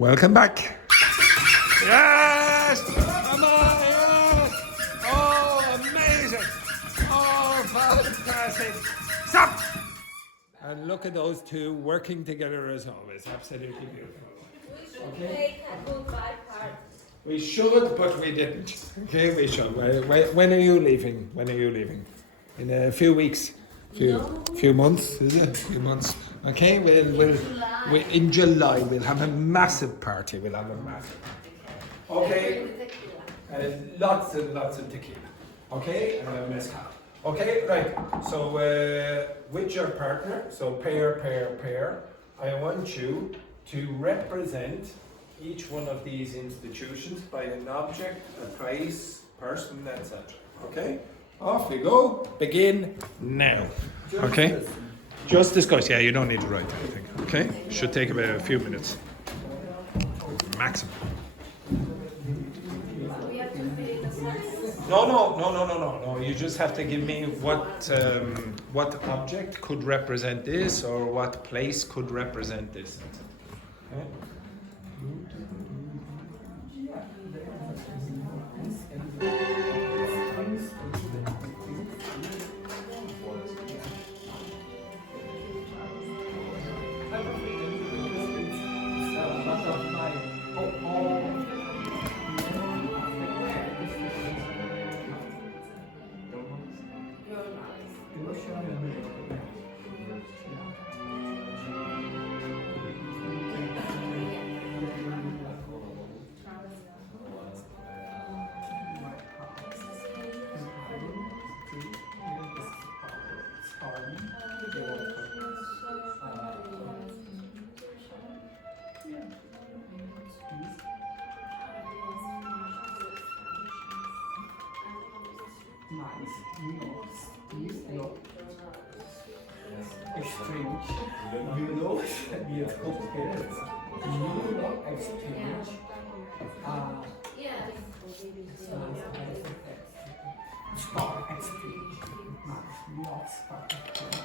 Welcome back. Yes! Come on, yes! Oh, amazing! Oh, fantastic! Stop! And look at those two working together as always. Absolutely beautiful. We should make a goodbye party. We should, but we didn't. Okay, we should. When are you leaving? When are you leaving? In a few weeks? Few months, is it? Few months. Okay, we'll in July we'll have a massive party. We'll have a massive. Okay. Lots and lots of tequila. Okay, mezcal. Okay, right. So with your partner, so pair, I want you to represent each one of these institutions by an object, a place, person, etc. Okay? Off you go. Begin now. Okay? Just discuss. Yeah, you don't need to write anything. Okay? Should take about a few minutes. Maximum. No. You just have to give me what object could represent this or what place could represent this. Okay? Exchange. You know wie het komt gebeurt. You know exchange. Star exchange. Maar not star exchange.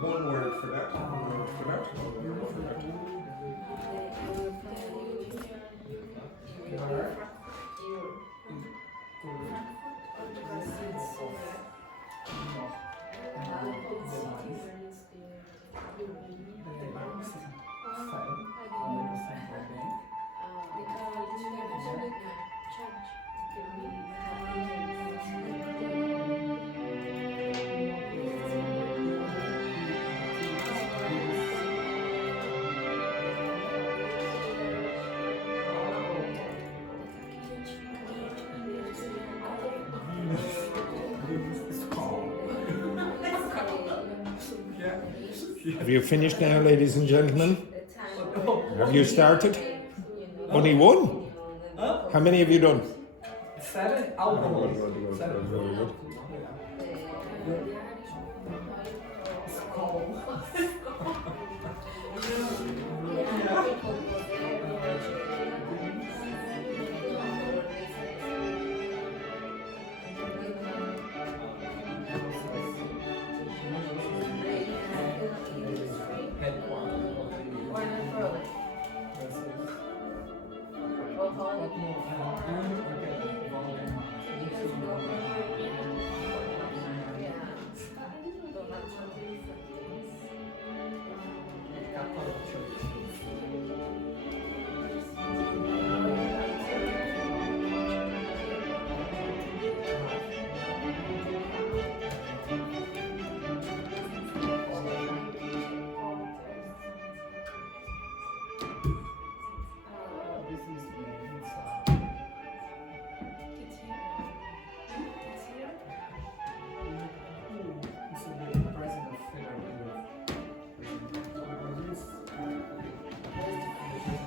One word for that. One word for that. One word for that. Have you finished now, ladies and gentlemen? Have you started? Only one? How many have you done? 7 alcohol. 7.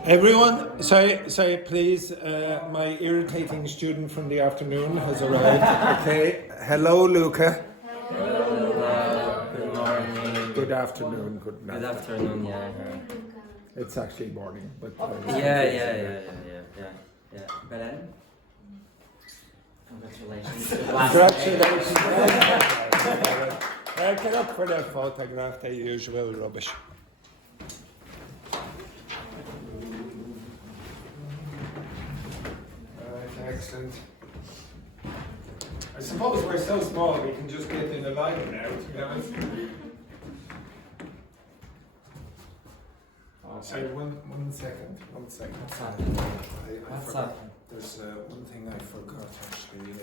Everyone, sorry, please. My irritating student from the afternoon has arrived. Okay, hello, Luca. Hello. Good morning. Good afternoon. Good night. Good afternoon. Yeah. It's actually morning, but Yeah. Belen. Congratulations. Congratulations. Get up for that photograph, the usual rubbish. Alright, excellent. I suppose we're so small we can just get in the line now, to be honest. Sorry, one second. What's happening? I What's forgot. happening? There's one thing I forgot actually.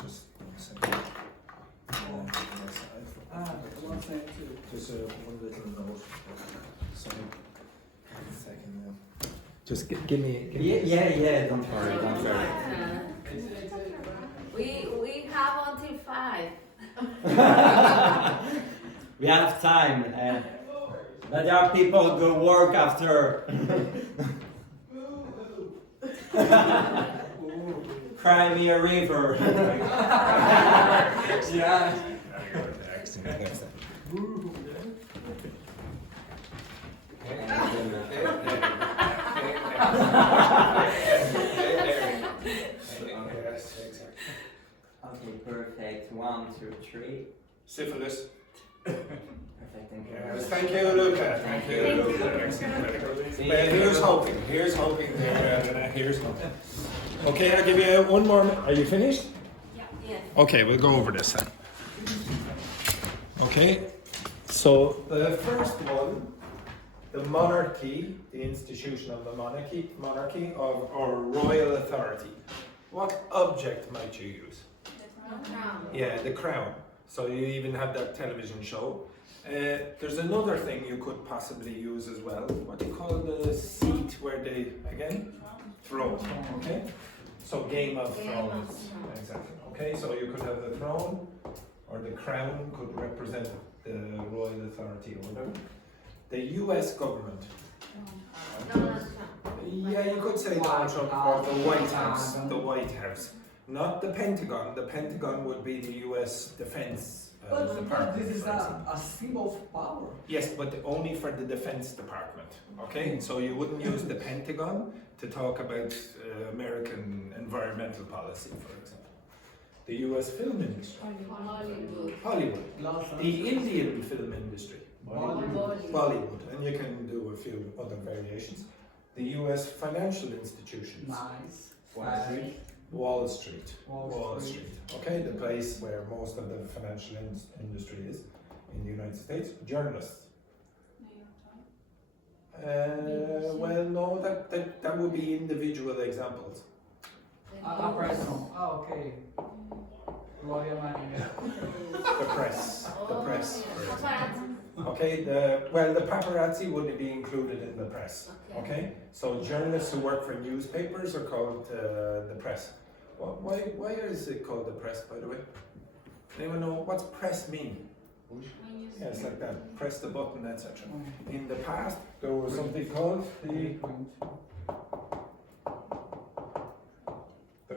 Just 1 second. Yes, I forgot. Just one little note. Sorry. 1 second now. Just give me. Yeah, don't worry. We have until 5. We have time. But there are people who go work after. Cry me a river. Yeah. Okay, perfect. 1, 2, 3. Syphilis. Perfect, thank you. Yes, thank you, Luca. Thank you, Luca. Excellent. Here's hoping. Here's hoping. Here's hoping. Okay, I'll give you one more. Are you finished? Yeah. Okay, we'll go over this then. Okay, so the first one, the monarchy, the institution of the monarchy or royal authority. What object might you use? Crown. Yeah, the crown. So you even have that television show. There's another thing you could possibly use as well. What do you call the seat where they, again? Throne. Okay? So Game of Thrones. Exactly. Okay, so you could have the throne or the crown could represent the royal authority or whatever. The US government. Donald Trump. Yeah, you could say Donald Trump or the White House. The White House. Not the Pentagon. The Pentagon would be the US Defense Department. This is for example. a symbol of power. Yes, but only for the Defense Department. Okay, so you wouldn't use the Pentagon to talk about American environmental policy, for example. The US film industry. Hollywood. The Indian film industry. Bollywood. And you can do a few other variations. The US financial institutions. Nice. Wall Street. Wall Street. Okay, the place where most of the financial industry is in the United States. Journalists. Well, no, that would be individual examples. Personal. Oh, okay. Royal Manager. The press. The press. Paparazzi. Okay, the paparazzi wouldn't be included in the press. Okay, so journalists who work for newspapers are called the press. Well, why is it called the press, by the way? Anyone know what's press mean? Yeah, it's like that. Press the button, etc. In the past, there was something called the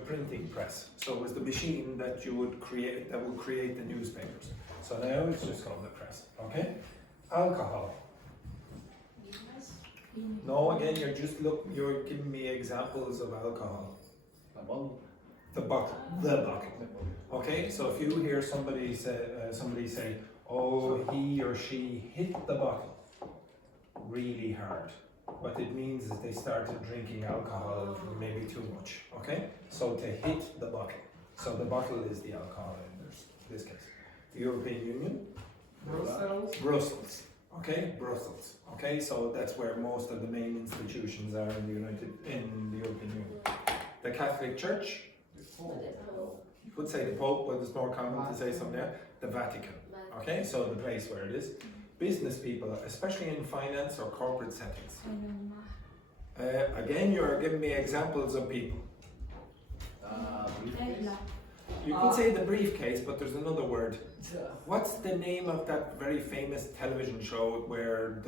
printing press. So it was the machine that you would create that would create the newspapers. So now it's just called the press. Okay. Alcohol. No, again, you're giving me examples of alcohol. The bottle. Okay, so if you hear somebody say, oh, he or she hit the bottle really hard, what it means is they started drinking alcohol maybe too much. Okay, so to hit the bottle. So the bottle is the alcohol in this case. The European Union. Brussels. Okay, Brussels. Okay, so that's where most of the main institutions are in the European Union. The Catholic Church. You could say the Pope, but it's more common to say something else. The Vatican. Okay, so the place where it is. Business people, especially in finance or corporate settings. Again, you're giving me examples of people. You could say the briefcase, but there's another word. What's the name of that very famous television show where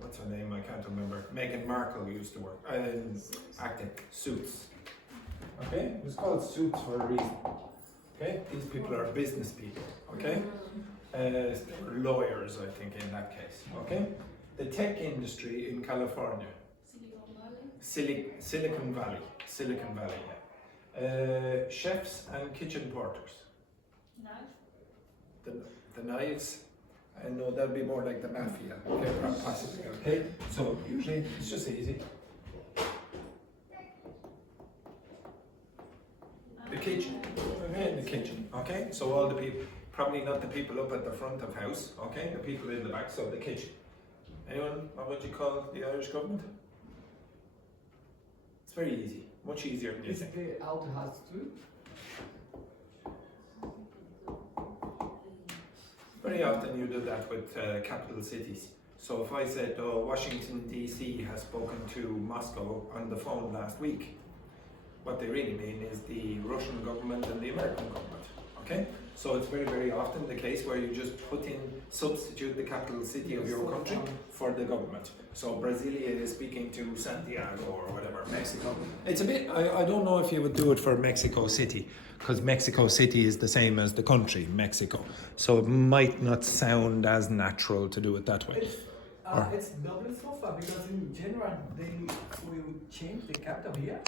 what's her name? I can't remember. Meghan Markle used to work acting. Suits. Okay, it was called Suits for a reason. Okay, these people are business people. Okay, lawyers, I think, in that case. Okay, the tech industry in California. Silicon Valley. chefs and kitchen porters. The knives, I know that'll be more like the mafia, okay, possibly, okay? So usually it's just easy. The kitchen, okay, the kitchen, okay? So all the people, probably not the people up at the front of house, okay? The people in the back, so the kitchen. Anyone, what would you call the Irish government? It's very easy, much easier than you think. Basically, out has two. Very often you do that with capital cities. So if I said, oh, Washington DC has spoken to Moscow on the phone last week, what they really mean is the Russian government and the American government, okay? So it's very, very often the case where you just substitute the capital city of your country for the government. So Brasilia is speaking to Santiago or whatever, Mexico. It's a bit, I don't know if you would do it for Mexico City, because Mexico City is the same as the country, Mexico. So it might not sound as natural to do it that way. It's double so far because in general they will change the capital here.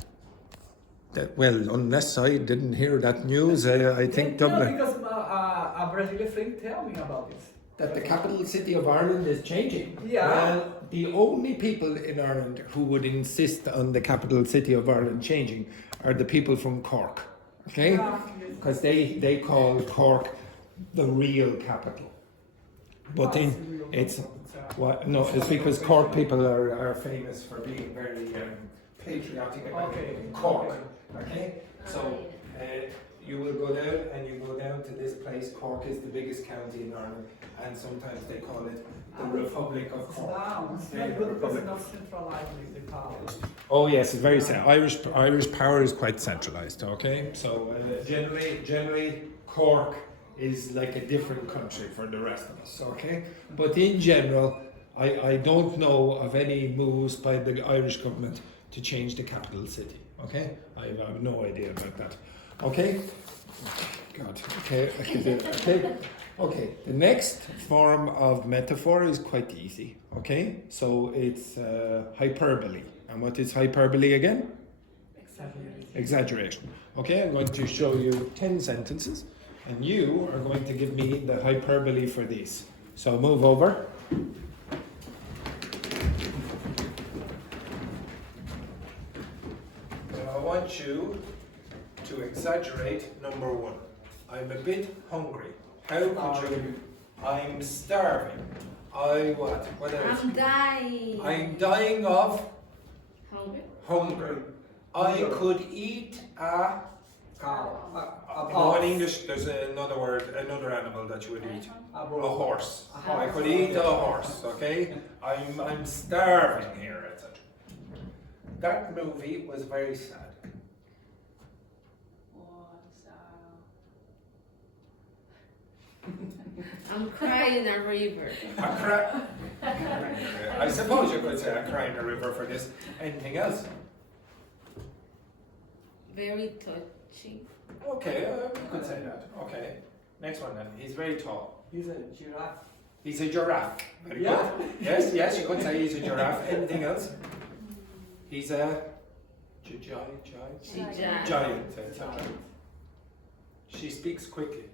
Well, unless I didn't hear that news, I think No, Dublin. because a Brazilian friend tell me about this. That the capital city of Ireland is changing. Yeah. Well, the only people in Ireland who would insist on the capital city of Ireland changing are the people from Cork. Okay? Because they call Cork the real capital. But it's because Cork people are famous for being very patriotic about Cork. Okay? So you will go down and you go down to this place. Cork is the biggest county in Ireland, and sometimes they call it the Republic of Cork. It's very good because it's not centralized the power. Oh yes, it's very Irish power is quite centralized. Okay, so generally Cork is like a different country for the rest of us. Okay, but in general, I don't know of any moves by the Irish government to change the capital city. Okay, I have no idea about that. Okay, God. Okay. Okay. The next form of metaphor is quite easy. Okay, so it's hyperbole. And what is hyperbole again? Exaggeration. Okay, I'm going to show you 10 sentences, and you are going to give me the hyperbole for these. So move over. I want you to exaggerate number one. I'm a bit hungry. How could you? I'm starving. What else? I'm dying. I'm dying of Hungry. hunger. I could eat a. No, in English, there's another word, another animal that you would eat. A horse. I could eat a horse. Okay. I'm starving here, etc. That movie was very sad. I'm crying in a river. I suppose you could say I cry in a river for this. Anything else? Very touching. Okay, you could say that. Okay. Next one then. He's very tall. He's a giraffe. He's a giraffe. Very Yeah. good. Yes, you could say he's a giraffe. Anything else? He's a giant. Giant. Etc. She speaks quickly.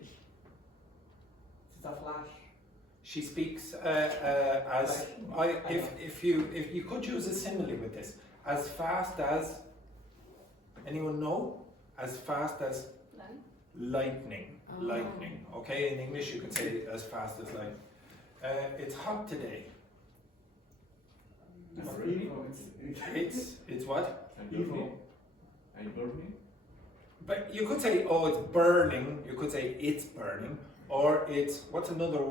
It's a flash. She speaks if you could use a simile with this, as fast as. Anyone know? As fast as lightning. Oh. Lightning. Okay, in English you could say as fast as lightning. It's hot today. It's what? But you could say, oh, it's burning. You could say it's burning, or it's what's another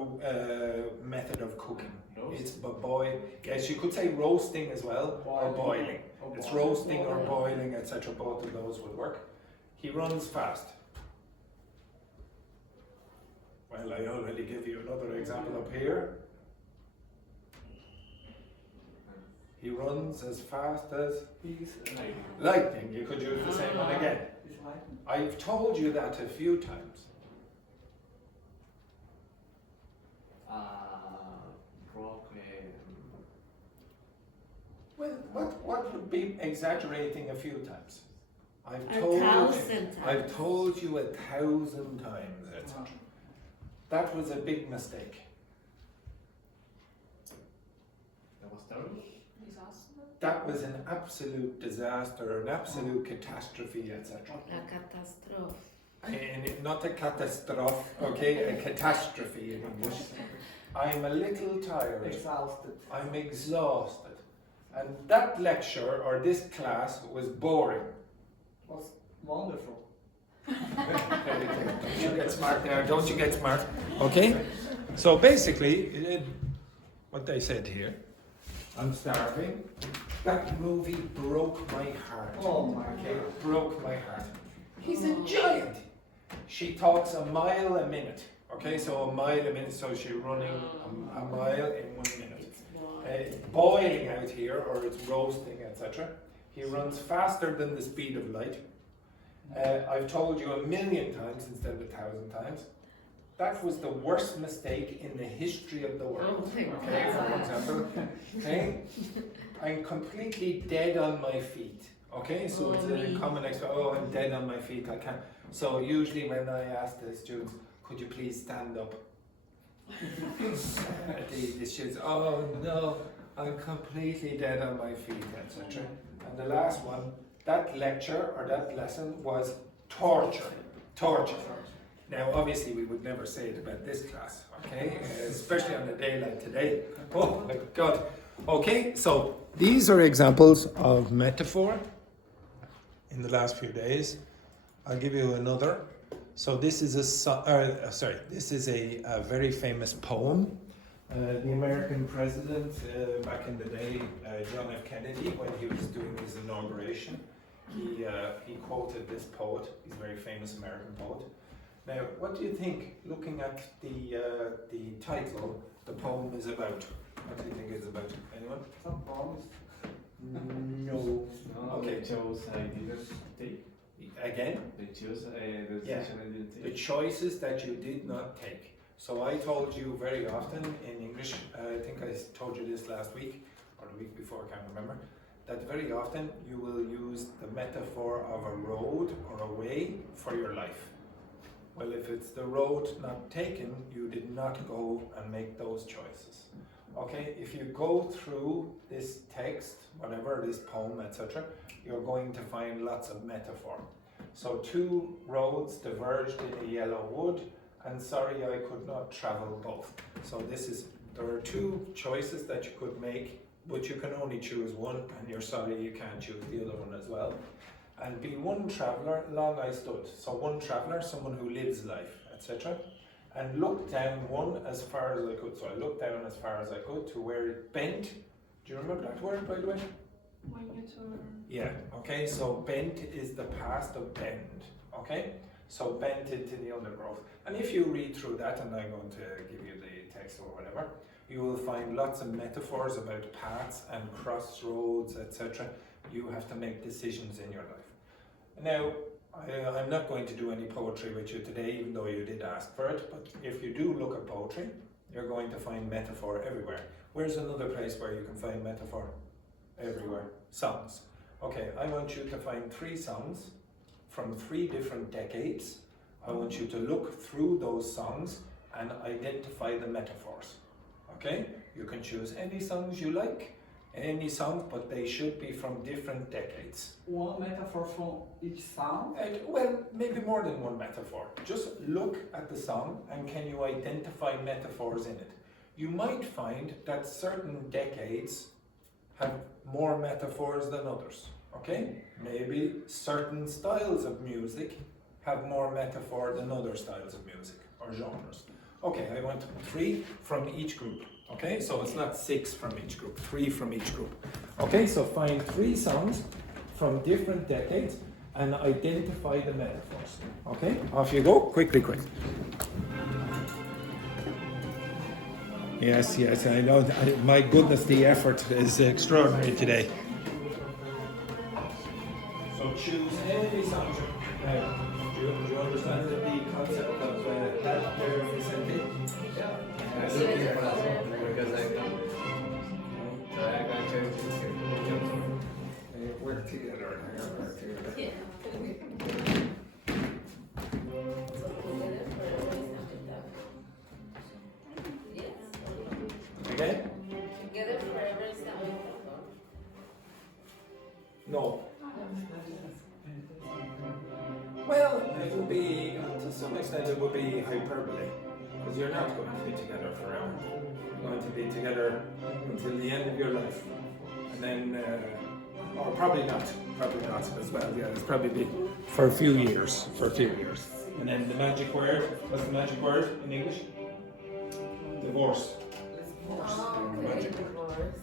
method of cooking? Roast. It's boil. Yes, you could say roasting as well, or boiling. It's roasting or boiling, etc. Both of those would work. He runs fast. Well, I already gave you another example up here. He runs as fast as lightning. You could use the same one again. I've told you that a few times. Well, what would be exaggerating a few times? I've told you 1,000 times, etc. That was a big mistake. That was terrible. That was an absolute disaster, an absolute catastrophe, etc. La catastrophe. And not a catastrophe, okay, a catastrophe in English. I'm a little tired. Exhausted. I'm exhausted. And that lecture or this class was boring. Was wonderful. Don't you get smart there, don't you get smart. Okay? So basically, what they said here, I'm starving. That movie broke my heart. Oh my Okay, God. it broke my heart. He's a giant. She talks a mile a minute. Okay, so a mile a minute, so she's running a mile in 1 minute. It's It's boiling out here, or it's roasting, etc. He runs faster than the speed of light. I've told you 1,000,000 times instead of 1,000 times. That was the worst mistake in the history of the world. Oh my Okay, God. for example. Okay? I'm completely dead on my feet. Okay, so it's a common expression. Oh, I'm dead on my feet. I can't. So usually when I ask the students, could you please stand up? the students, oh no, I'm completely dead on my feet, etc. And the last one, that lecture or that lesson was torture. Torture. Now, obviously, we would never say it about this class, okay? Especially on a day like today. Oh my God. Okay, so these are examples of metaphor in the last few days. I'll give you another. So this is this is a very famous poem. The American president back in the day, John F. Kennedy, when he was doing his inauguration, he quoted this poet. He's a very famous American poet. Now, what do you think, looking at the title, the poem is about? What do you think it's about? Anyone? Some bombs. No. No, Okay. they chose I didn't take. Again? They chose the Yeah. decision I didn't The take. choices that you did not take. So I told you very often in English, I think I told you this last week or the week before, I can't remember, that very often you will use the metaphor of a road or a way for your life. Well, if it's the road not taken, you did not go and make those choices. Okay, if you go through this text, whatever, this poem, etc., you're going to find lots of metaphor. So 2 roads diverged in a yellow wood, and sorry I could not travel both. So there are 2 choices that you could make, but you can only choose one, and you're sorry you can't choose the other one as well. And be one traveller, long I stood. So one traveller, someone who lives life, etc. And looked down one as far as I could. So I looked down as far as I could to where it bent. Do you remember that word, by the way? When you turn. Yeah, okay, so bent is the past of bend, okay? So bent into the undergrowth. And if you read through that, and I'm going to give you the text or whatever, you will find lots of metaphors about paths and crossroads, etc. You have to make decisions in your life. Now, I'm not going to do any poetry with you today, even though you did ask for it, but if you do look at poetry, you're going to find metaphor everywhere. Where's another place where you can find metaphor? Everywhere. Songs. Okay, I want you to find 3 songs from 3 different decades. I want you to look through those songs and identify the metaphors. Okay? You can choose any songs you like, any song, but they should be from different decades. One metaphor from each sound. And, well, maybe more than one metaphor. Just look at the song and can you identify metaphors in it? You might find that certain decades have more metaphors than others, okay? Maybe certain styles of music have more metaphor than other styles of music or genres. Okay, I want 3 from each group, okay? So it's not 6 from each group, 3 from each group. Okay, so find 3 songs from different decades and identify the metaphors. Okay, off you go, quickly. Yes, I know. My goodness, the effort is extraordinary today. So choose any song. Do you understand the concept of that there, Vicente? Yeah. Because I come. So I got to Work together. Yeah. Okay? Together forever is that what No. Well, it would be, to some extent, it would be hyperbole. Because you're not going to be together forever. You're going to be together until the end of your life. And then, or probably not as well. Yeah, it's probably be for a few years. And then the magic word, what's the magic word in English? Divorce. Oh, okay, Magic. divorce.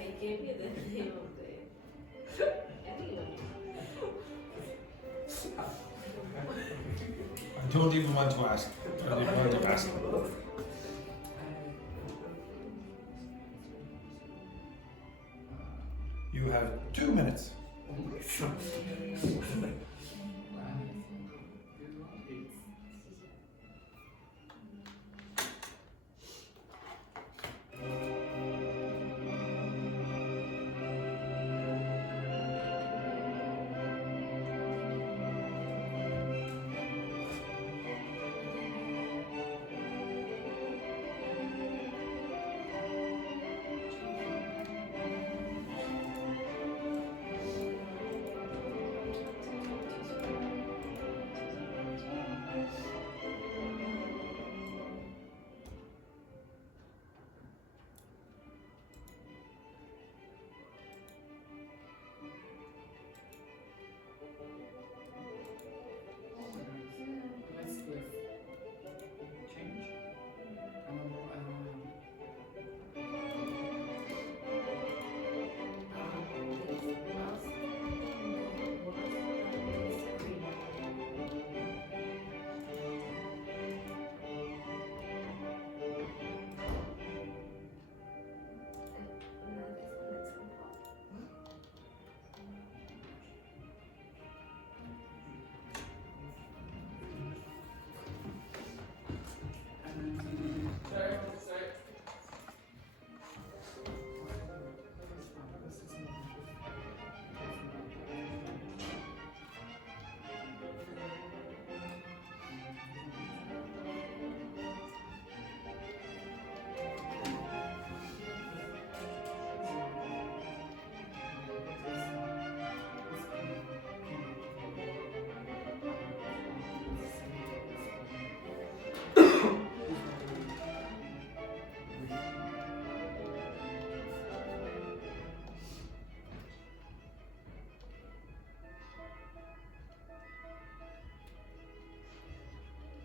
I gave you the name of the anyway. I don't even want to ask. I don't even want to ask. You have 2 minutes.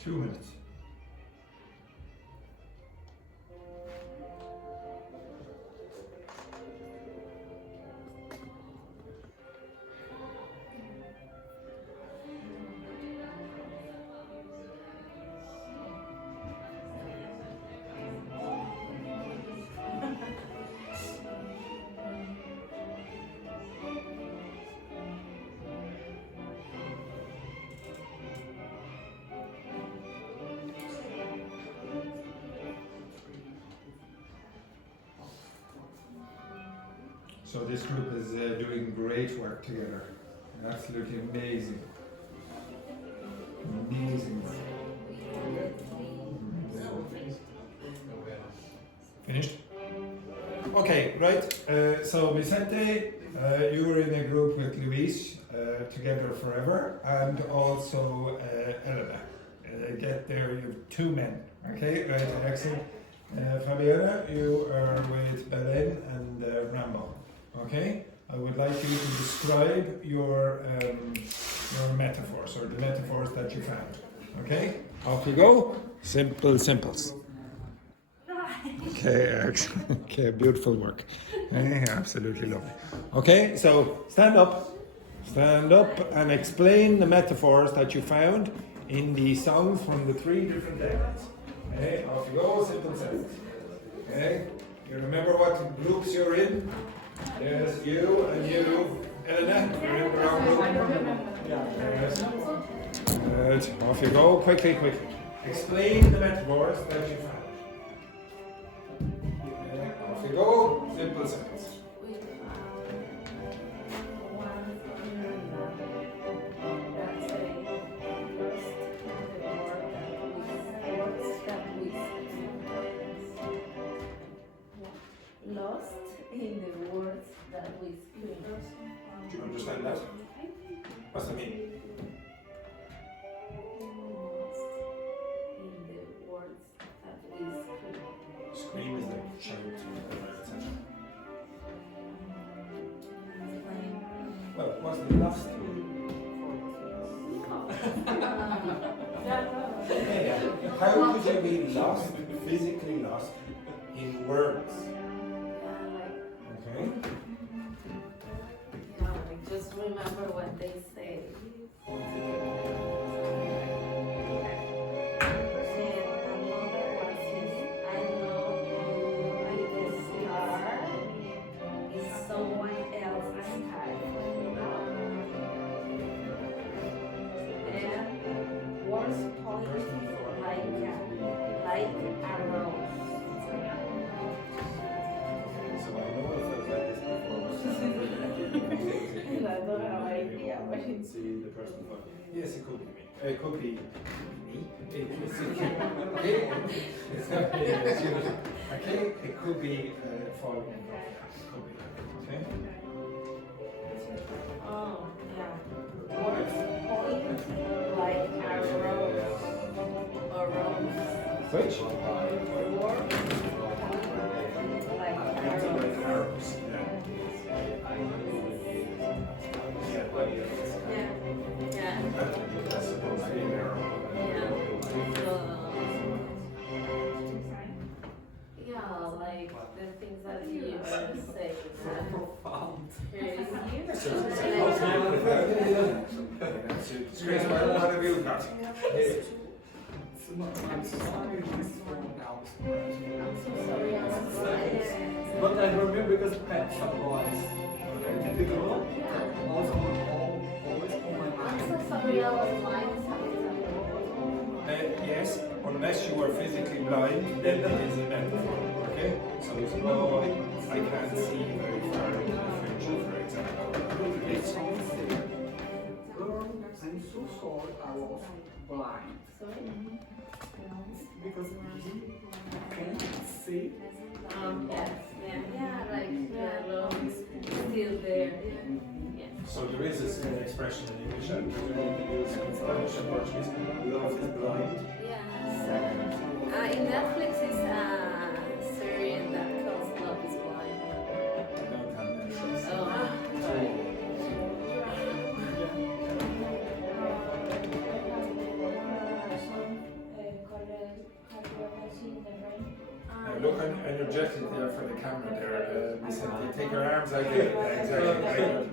2 minutes. So this group is doing great work together. Absolutely amazing. Amazing work. Finished? Okay, right. So Vicente, you were in a group with Luis, Together Forever, and also Elena. Get there, you have 2 men. Okay, right, excellent. Fabiana, you are with Belen and Rambo. Okay, I would like you to describe your metaphors or the metaphors that you found. Okay, off you go. Simple simples. Okay, excellent. Okay, beautiful work. Absolutely lovely. Okay, so stand up and explain the metaphors that you found in the songs from the 3 different decades. Okay, off you go. Simple sentence. Okay, you remember what groups you're in? Yes, you and you. Elena, you remember our group? Yes. Good. Off you go. Quickly. Explain the metaphors that you found. Okay, off you go. Simple sentence. We found one that's lost in the words that we speak. Do you understand that? What's that mean? Lost in the words that we speak. Scream is like shout, etc. Well, what's the last How could you be lost, physically lost, in words? Okay. Yeah, I just remember what they say. And another one says, I know the star is someone else's sky. And words pointing like arrows. So I know if I've read this before. I don't have idea what it's. See the person for. Yes, it could be me. It could be me. Okay, it could be falling. It could be. Okay. Oh, yeah. Words pointing like arrows. Which? Words pointing like arrows. Yeah. That's supposed to be an arrow. Yeah, like the things that you say. Grace, what have you got? But I remember because pets are boys. The girl also always on my I'm mind. so sorry, I was lying. Yes, unless you are physically blind, then that is a metaphor. Okay? So it's no, I can't see very far into the future, for example. It's Girl, I'm so sorry I was blind. Sorry? Because you can't see. Yes, yeah, like, still there. Yeah. so there is an expression in English that we use in Spanish and Portuguese. Love is blind. Yes. In Netflix is a series that calls Love is Blind. I don't have Netflix. Oh, sorry. look energetic there for the camera there. Listen, take your arms like that. Exactly. Very good.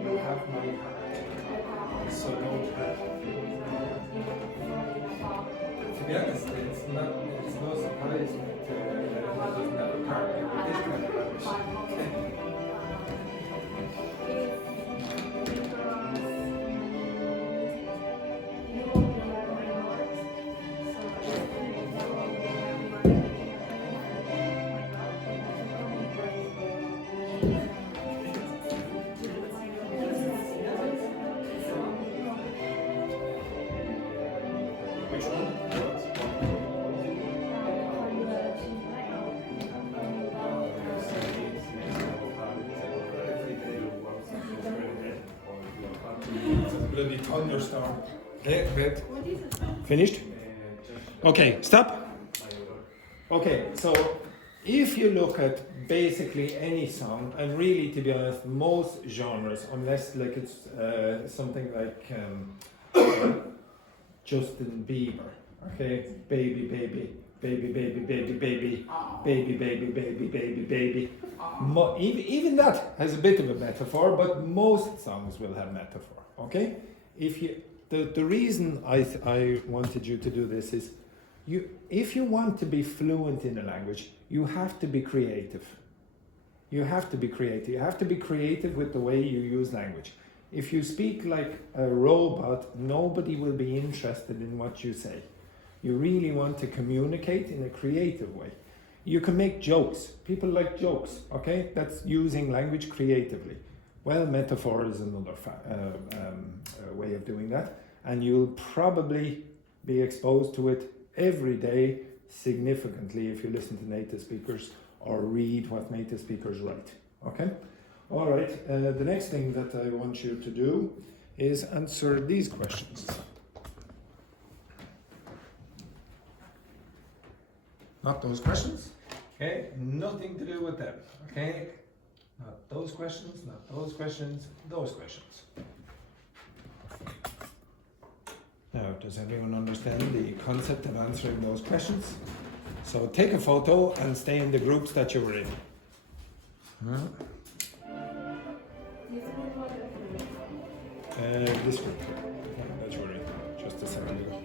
You have my heart, so don't hurt. To be honest, it's no surprise that it doesn't have a part. It is kind of rubbish. Which one? It's a bloody thunderstorm. Okay, good. Finished? Okay, stop. Okay, so if you look at basically any song, and really to be honest, most genres, unless like it's something like Justin Bieber, okay, baby, baby, baby, baby, baby, baby, baby, baby, baby, baby, baby. Even that has a bit of a metaphor, but most songs will have metaphor, okay? If you, the reason I wanted you to do this is, if you want to be fluent in a language, you have to be creative. You have to be creative. You have to be creative with the way you use language. If you speak like a robot, nobody will be interested in what you say. You really want to communicate in a creative way. You can make jokes. People like jokes, okay? That's using language creatively. Well, metaphor is another way of doing that. And you'll probably be exposed to it every day significantly if you listen to native speakers or read what native speakers write, okay? All right, the next thing that I want you to do is answer these questions. Not those questions, okay? Nothing to do with them, okay? Not those questions, not those questions, those questions. Now, does everyone understand the concept of answering those questions? So take a photo and stay in the groups that you were in. This group, that you were in, just a second ago.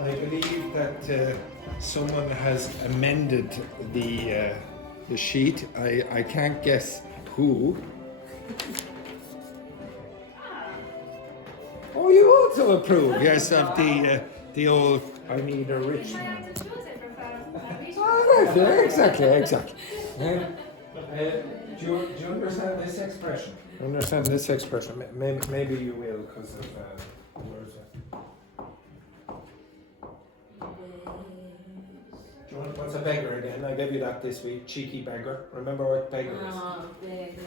I believe that someone has amended the sheet. I can't guess who. Oh, you also approve, yes, of the old I need a rich man. Oh, yeah, exactly. Do you understand this expression? Understand this expression? Maybe you will, because of words. What's a beggar again? I gave you that this week. Cheeky beggar. Remember what beggar is?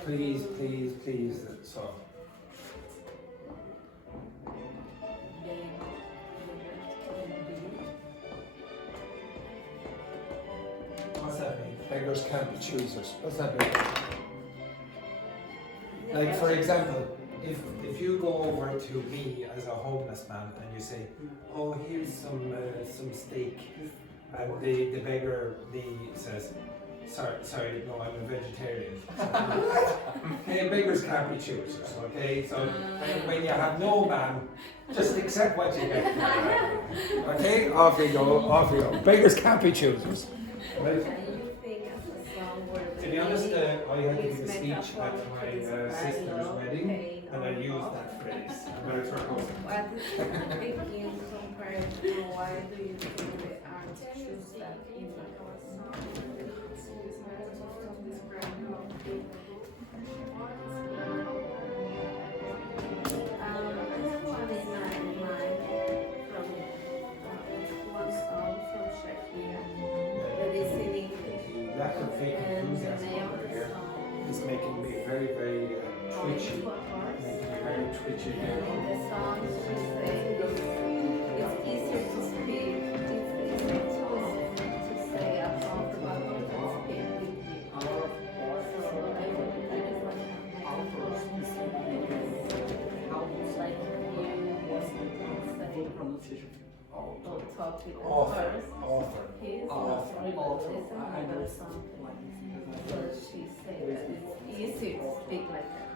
Please. So. What's that mean? Beggars can't be choosers. What's that mean? Like, for example, if you go over to me as a homeless man and you say, "Oh, here's some steak," and the beggar says, sorry, no, I'm a vegetarian. Okay, beggars can't be choosers, okay? So when you have no man, just accept what you get. Okay, off you go. Beggars can't be choosers. Right? To be honest, I had to give a speech at my sister's wedding, and I used that phrase. I'm going to turn over. What is making compared to why do you think the art choose that in the I have one in my mind from one song from Shakira that is in English. lack of fake enthusiasm over here is making me very, very twitchy. Making me very twitchy here. The songs we say, it's easier to speak, it's easier to say I'm comfortable than speak with you. So I just like like you pronunciation. don't talk with the Author. first. Author. His Author. listen I know or something. So she said that it's easier to speak like that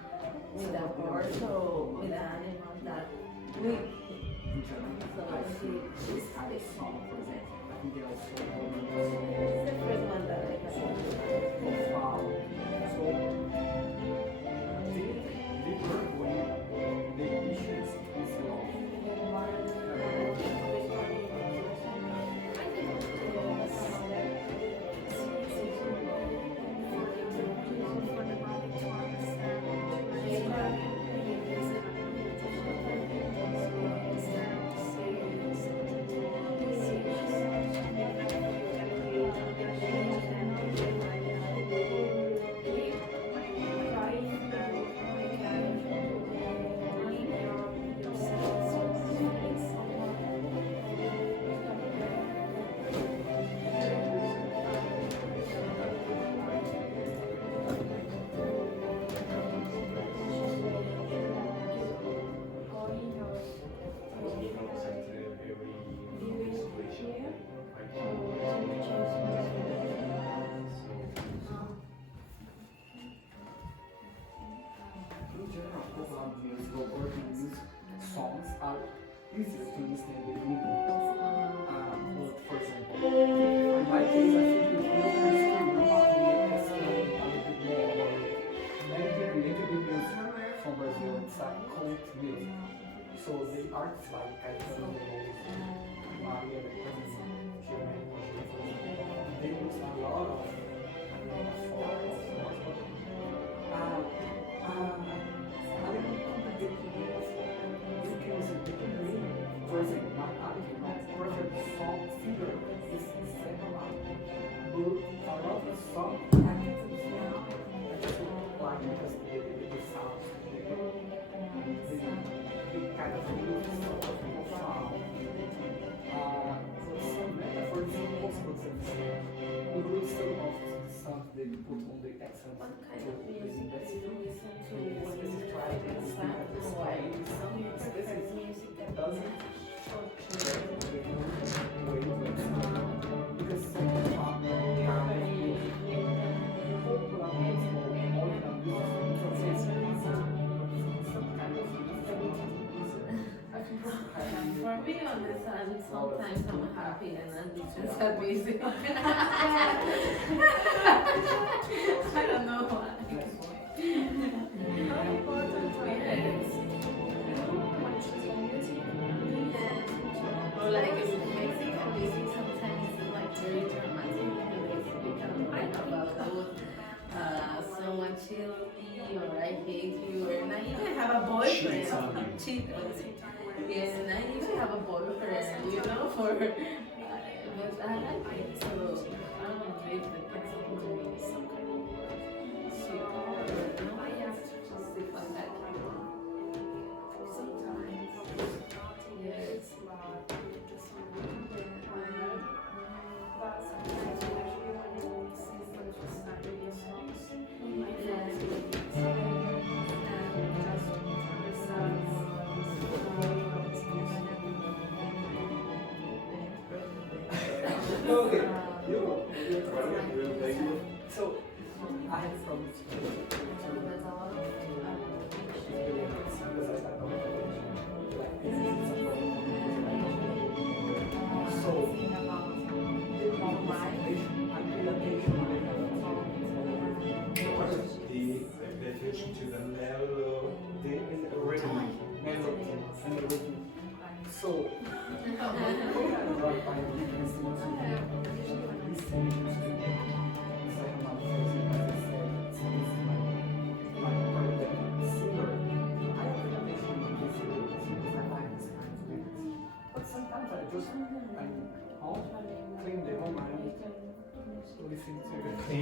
with a horse or with an animal that we. So she's happy. It's the first one that I have. Songs are easier to understand the meaning. For example, in my case, I think you will explain a little bit more about related music from Brazil. It's a cult music. So the artists like Caetano, Maria Bethânia, they use a lot of for example, my perfect song singer is Several. But a lot of songs I just like because the sound, the kind of music sound. For example, the good stuff of the songs they put on the accent. What kind of music do you listen to when you try to understand why some prefer music that doesn't For me on this side, sometimes I'm happy and then it's just a busy. I don't know why. How important is or like in Mexican music sometimes it's like very dramatic and they become about someone chill me or I hate you or and I even have a boyfriend. Cheat on you. Yes, and I usually have a boyfriend, you know, for but I like it, so I don't know if it depends on who it is. So, no, I have to just stick like that. Sometimes, yes. Okay, so I have promised to so The attention to the melody, the rhythm. So,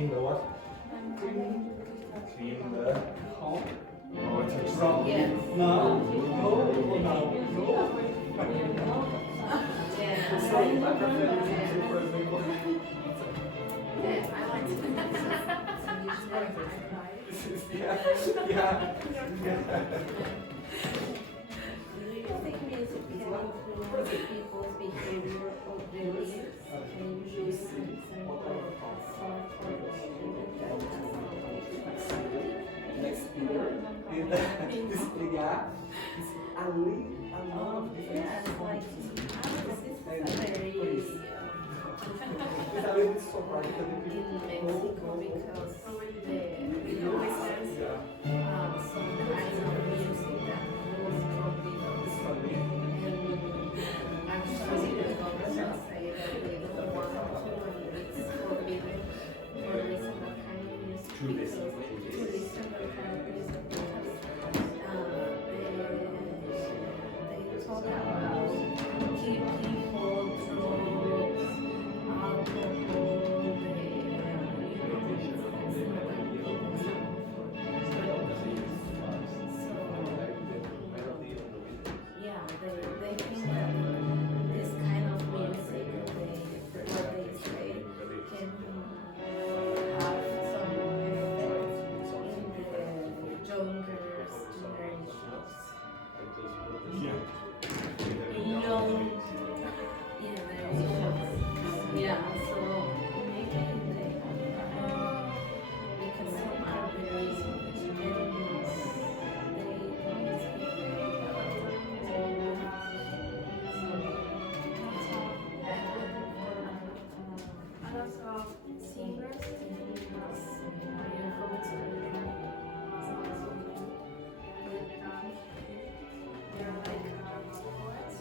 Clean the what? Clean Clean the. home. Oh, it's wrong. Yes. No, no. Yeah. So I prefer to, for example. Yeah, I like to Yeah. Do you think music can influence people's behavior or beliefs? And usually some example of sort Next year, desligar is a lot of different yeah, like songs. this is a very It's a little bit surprising that the in people Mexico because they always have some kind of music that was it's forbidden. funny. And actually the government say that they don't want to, it's forbidden for listen that kind of music To listen. because to listen that kind of music because they talk about keep people, drugs, alcohol, yeah, they think that this kind of music, what they say, can have some effect in the younger generations. Yeah. Young, yeah, there is yeah, so maybe they because some are very and they don't speak very A lot of singers in the US they're like poets.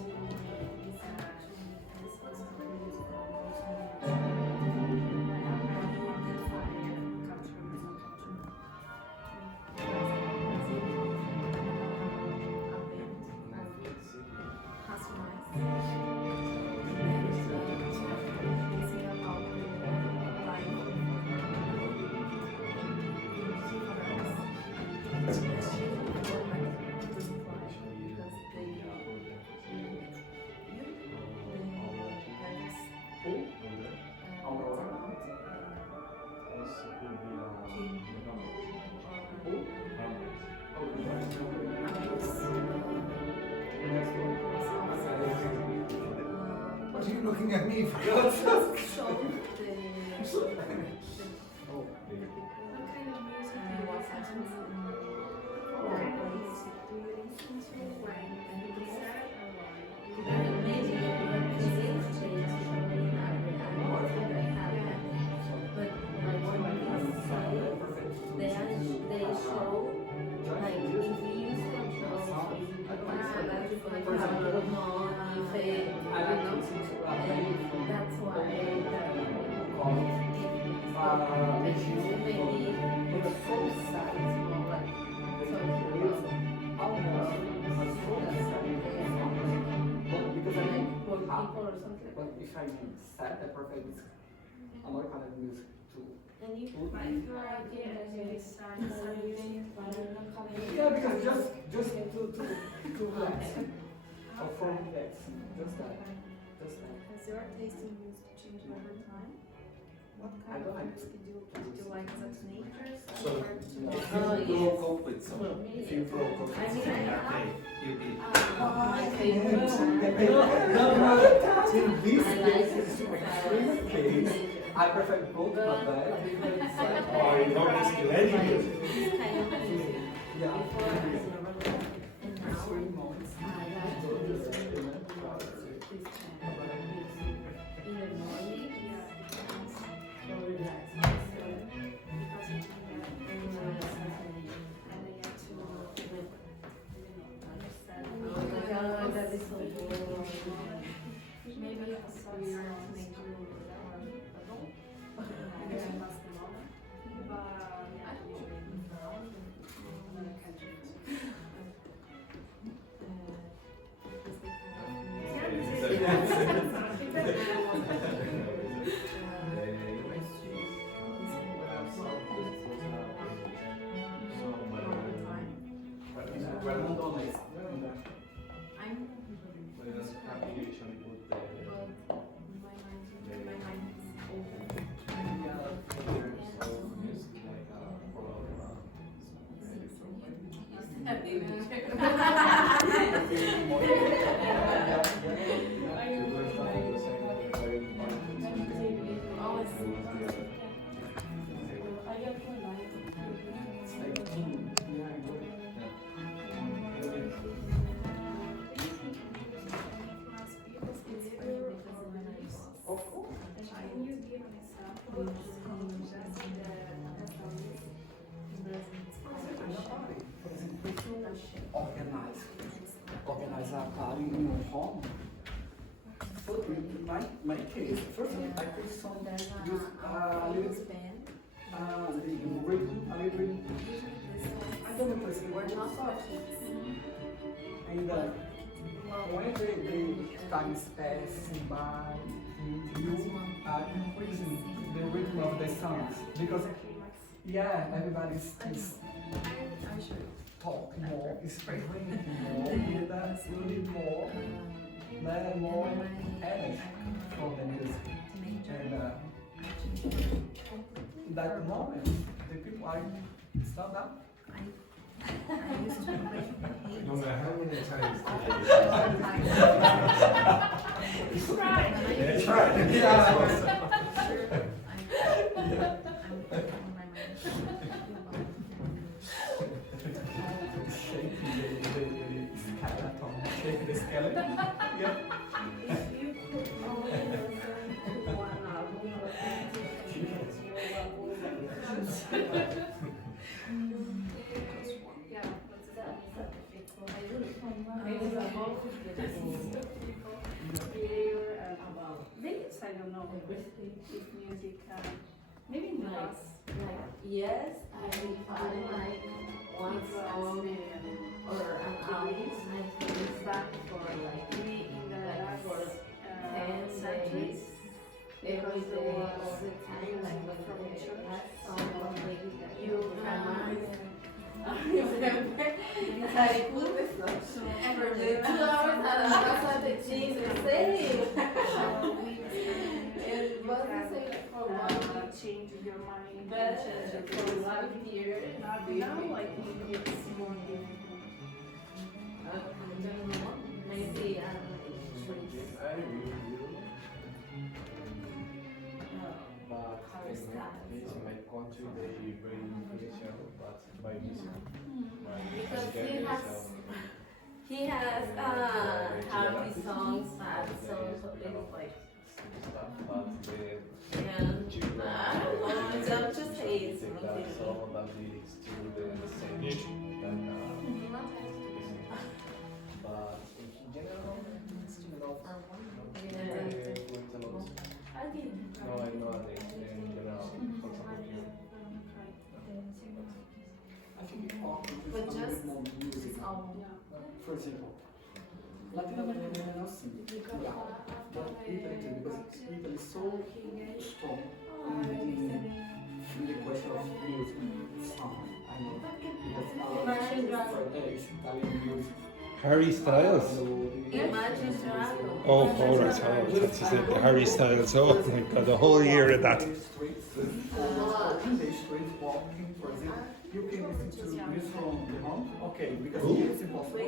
What are you looking at me for? so What kind of music do you listen to? What kind of music do you listen to when you sad or when maybe physics change probably not very happen. But like when we say they show like if you use control that's like no if I like to listen to a very that's why called maybe it's so sad it's more like almost a soul because I like like poor people or something. but if I mean sad, I prefer this another kind of music too. And you I feel like it is sad music, but I'm not calling it. Yeah, because just to relax or for relaxing, just that. Has your taste in music changed over time? What I kind don't of like music did you like as a teenager? So, Oh, If yes. you broke up with someone, if you broke up I with mean, someone, I have you'll be. my favorite In this I like case, it. it's extreme case. I prefer both, but that. Oh, you don't listen to any like music. this kind of music. Yeah. Before I never liked, and now Extreme moments. I like to listen to this kind of music in the morning for relaxation. Because you can get And and I get to understand. oh my god, that is so boring. Maybe a song to make you more adult. Because you pass the moment. But I usually now when I can choose. Where London is. I'm Happy usually put the but my mind is open. so music like Organize a party in your home. So in my case, first I put some use a little rhythm, I don't know precisely and when the time is passing by, you are increasing the rhythm of the songs because everybody's talking more, explaining more, and that's you need more energy from the music. And in that moment, the people are stand up. No matter how many times Shake the skeleton. Yeah. I don't know if music maybe in the past. Yes, I find like one song or an album I can back for like Maybe in the last for 10 centuries. every day, all the time, like when the last song was like you remember I put the song for the 2 hours at la casa de cheese the same. It was the same for 1 week. Change your mind. But for 1 year, Now I think it's more difficult. maybe but in my country they bring information but by music. because he has happy songs, sad songs, so it's like Stuff, but the I don't know, I'm just saying take that something. song that leads to the same but in general I did. no I know in general for example I think it all But contributes just more music. For example, Latin America é assim, but Italy too, because Italy is so strong in the question of music, sound. I know because Italian music. Harry Styles. Imagine Dragon. Oh, that's it. Harry Styles. Oh my God, the whole year of that. In the streets walking, for example, you can listen to music from the home. Okay, because here it's impossible.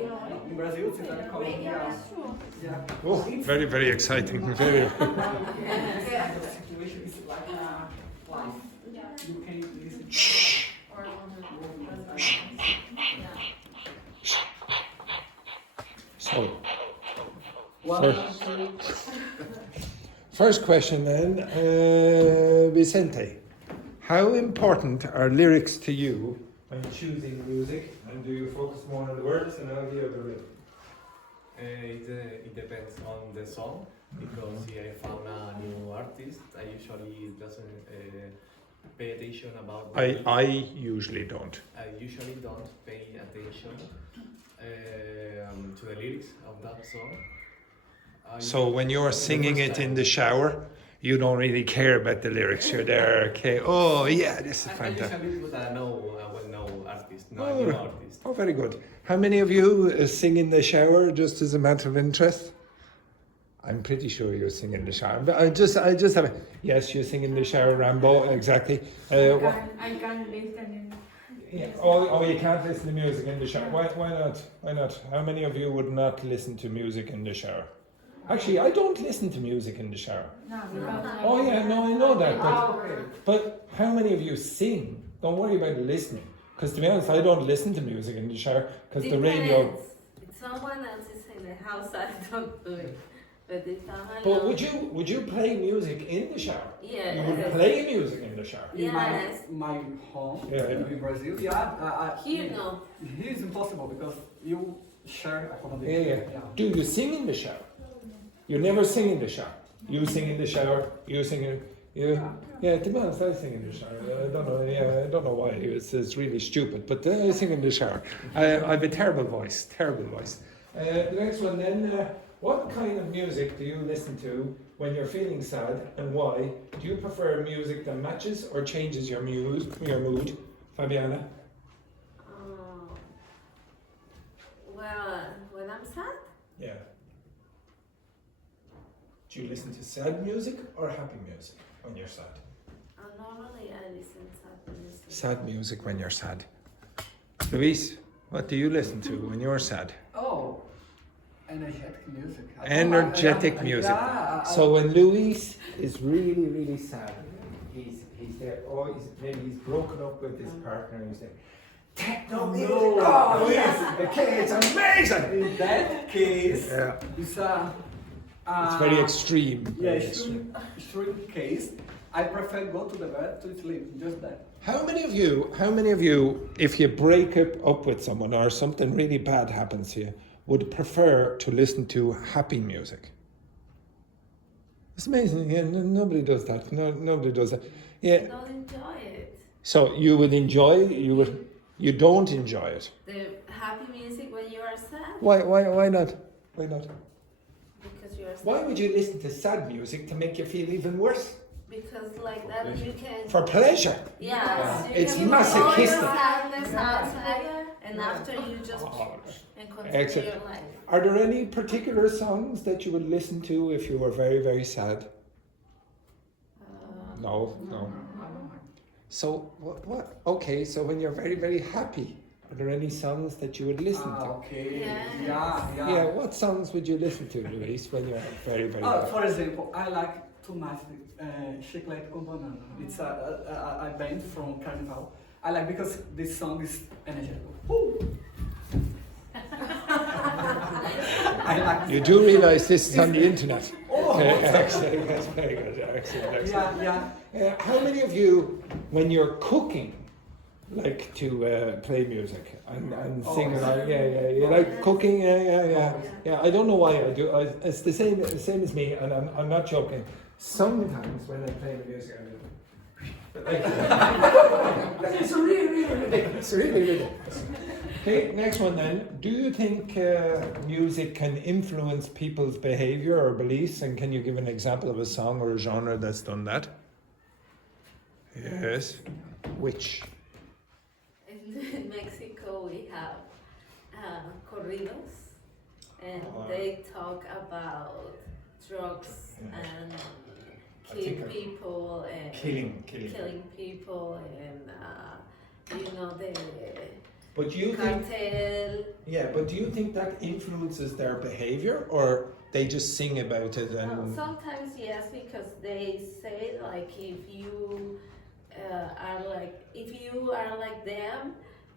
In Brazil, it's in Colombia. Yeah. Oh, very, very exciting. Very. The situation is like life. You can listen to So, first question then, Vicente. How important are lyrics to you when choosing music? And do you focus more on the words and on the other rhythm? It depends on the song because if I found a new artist, I usually doesn't pay attention about. I usually don't. I usually don't pay attention to the lyrics of that song. So when you're singing it in the shower, you don't really care about the lyrics. You're there, okay? Oh yeah, this is I fantastic. usually, but I will know artist, not new artist. Oh, very good. How many of you sing in the shower, just as a matter of interest? I'm pretty sure you sing in the shower. But I just have. Yes, you sing in the shower, Rambo. Exactly. I can't listen. Yeah. Oh, you can't listen to music in the shower. Why not? Why not? How many of you would not listen to music in the shower? Actually, I don't listen to music in the shower. No, because Oh yeah, no, I know that. But how many of you sing? Don't worry about listening. Because to be honest, I don't listen to music in the shower because the radio. Depends. If someone else is in the house, I don't do it. But if I'm But alone, would you play music in the shower? yeah, You would play music in the shower. In Yes. my home Yeah. in Brazil, here no. here is impossible because you share Yeah, accommodation. yeah. Do you sing in the shower? You never sing in the shower. You sing in the shower. You sing in. Yeah, to be honest, I sing in the shower. I don't know. Yeah, I don't know why. It's really stupid, but I sing in the shower. I have a terrible voice. Terrible voice. The next one then. What kind of music do you listen to when you're feeling sad, and why? Do you prefer music that matches or changes your mood, Fabiana? Well, when I'm sad, Yeah. Do you listen to sad music or happy music when you're sad? normally I listen to sad music. Sad music when you're sad. Luis, what do you listen to when you're sad? Oh, energetic music. Energetic music. Yeah, So when Luis is really, really sad, he's there. Oh, maybe he's broken up with his partner. And he's like, techno music. Oh yes, okay, it's amazing. in that case, Yeah, it's it's very extreme. Yeah, very extreme. extreme case. I prefer go to the bed to sleep. Just that. How many of you, if you break up with someone or something really bad happens to you, would prefer to listen to happy music? It's amazing. Yeah, nobody does that. No, nobody does that. Yeah. I don't enjoy it. So you would enjoy. You don't enjoy it. The happy music when you are sad. Why not? Why not? Because you are sad. Why would you listen to sad music to make you feel even worse? Because like that you can. For pleasure. Yes. You It's can put all your masochistic. sadness outside, and after you just Oh, and continue excellent. your life. Are there any particular songs that you would listen to if you were very, very sad? No. So what? Okay, so when you're very, very happy, are there any songs that you would listen to? Okay. Yes. Yeah. What songs would you listen to, Luis, when you're very, very happy? For example, I like too much Chiclete com Banana. It's a band from Carnival. I like because this song is energetic. I like. You do realize this is on the internet. Oh, Excellent, that's very good. Excellent. yeah. How many of you, when you're cooking, like to play music and sing along? Yeah. You like cooking? Yeah. I don't know why I do. It's the same as me, and I'm not joking. Sometimes when I play the music, I do. It's really ridiculous. Really ridiculous. Okay, next one then. Do you think music can influence people's behavior or beliefs? And can you give an example of a song or a genre that's done that? Yes. Which? In Mexico, we have corridos, and they talk about drugs and people and Killing. killing people and the But do you cartel. think? Yeah, but do you think that influences their behavior, or they just sing about it and? Sometimes yes, because they say like if you are like them,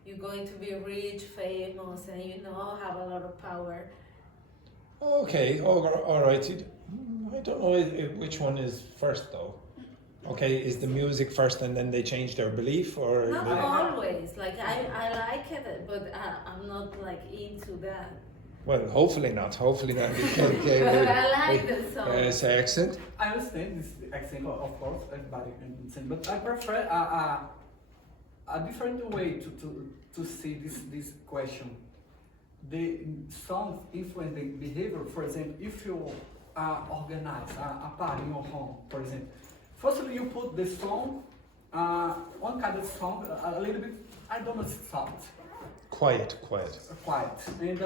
you're going to be rich, famous, and have a lot of power. Okay. All right. I don't know which one is first though. Okay, is the music first and then they change their belief, or? Not always. Like I like it, but I'm not like into that. Well, hopefully not. Hopefully not. But I like the song. Yes, excellent. I understand this example, of course, everybody can understand, but I prefer a different way to see this question. The songs influence the behavior. For example, if you organize a party in your home, for example, firstly you put the song one kind of song, a little bit, I don't know, soft, Quiet. quiet. And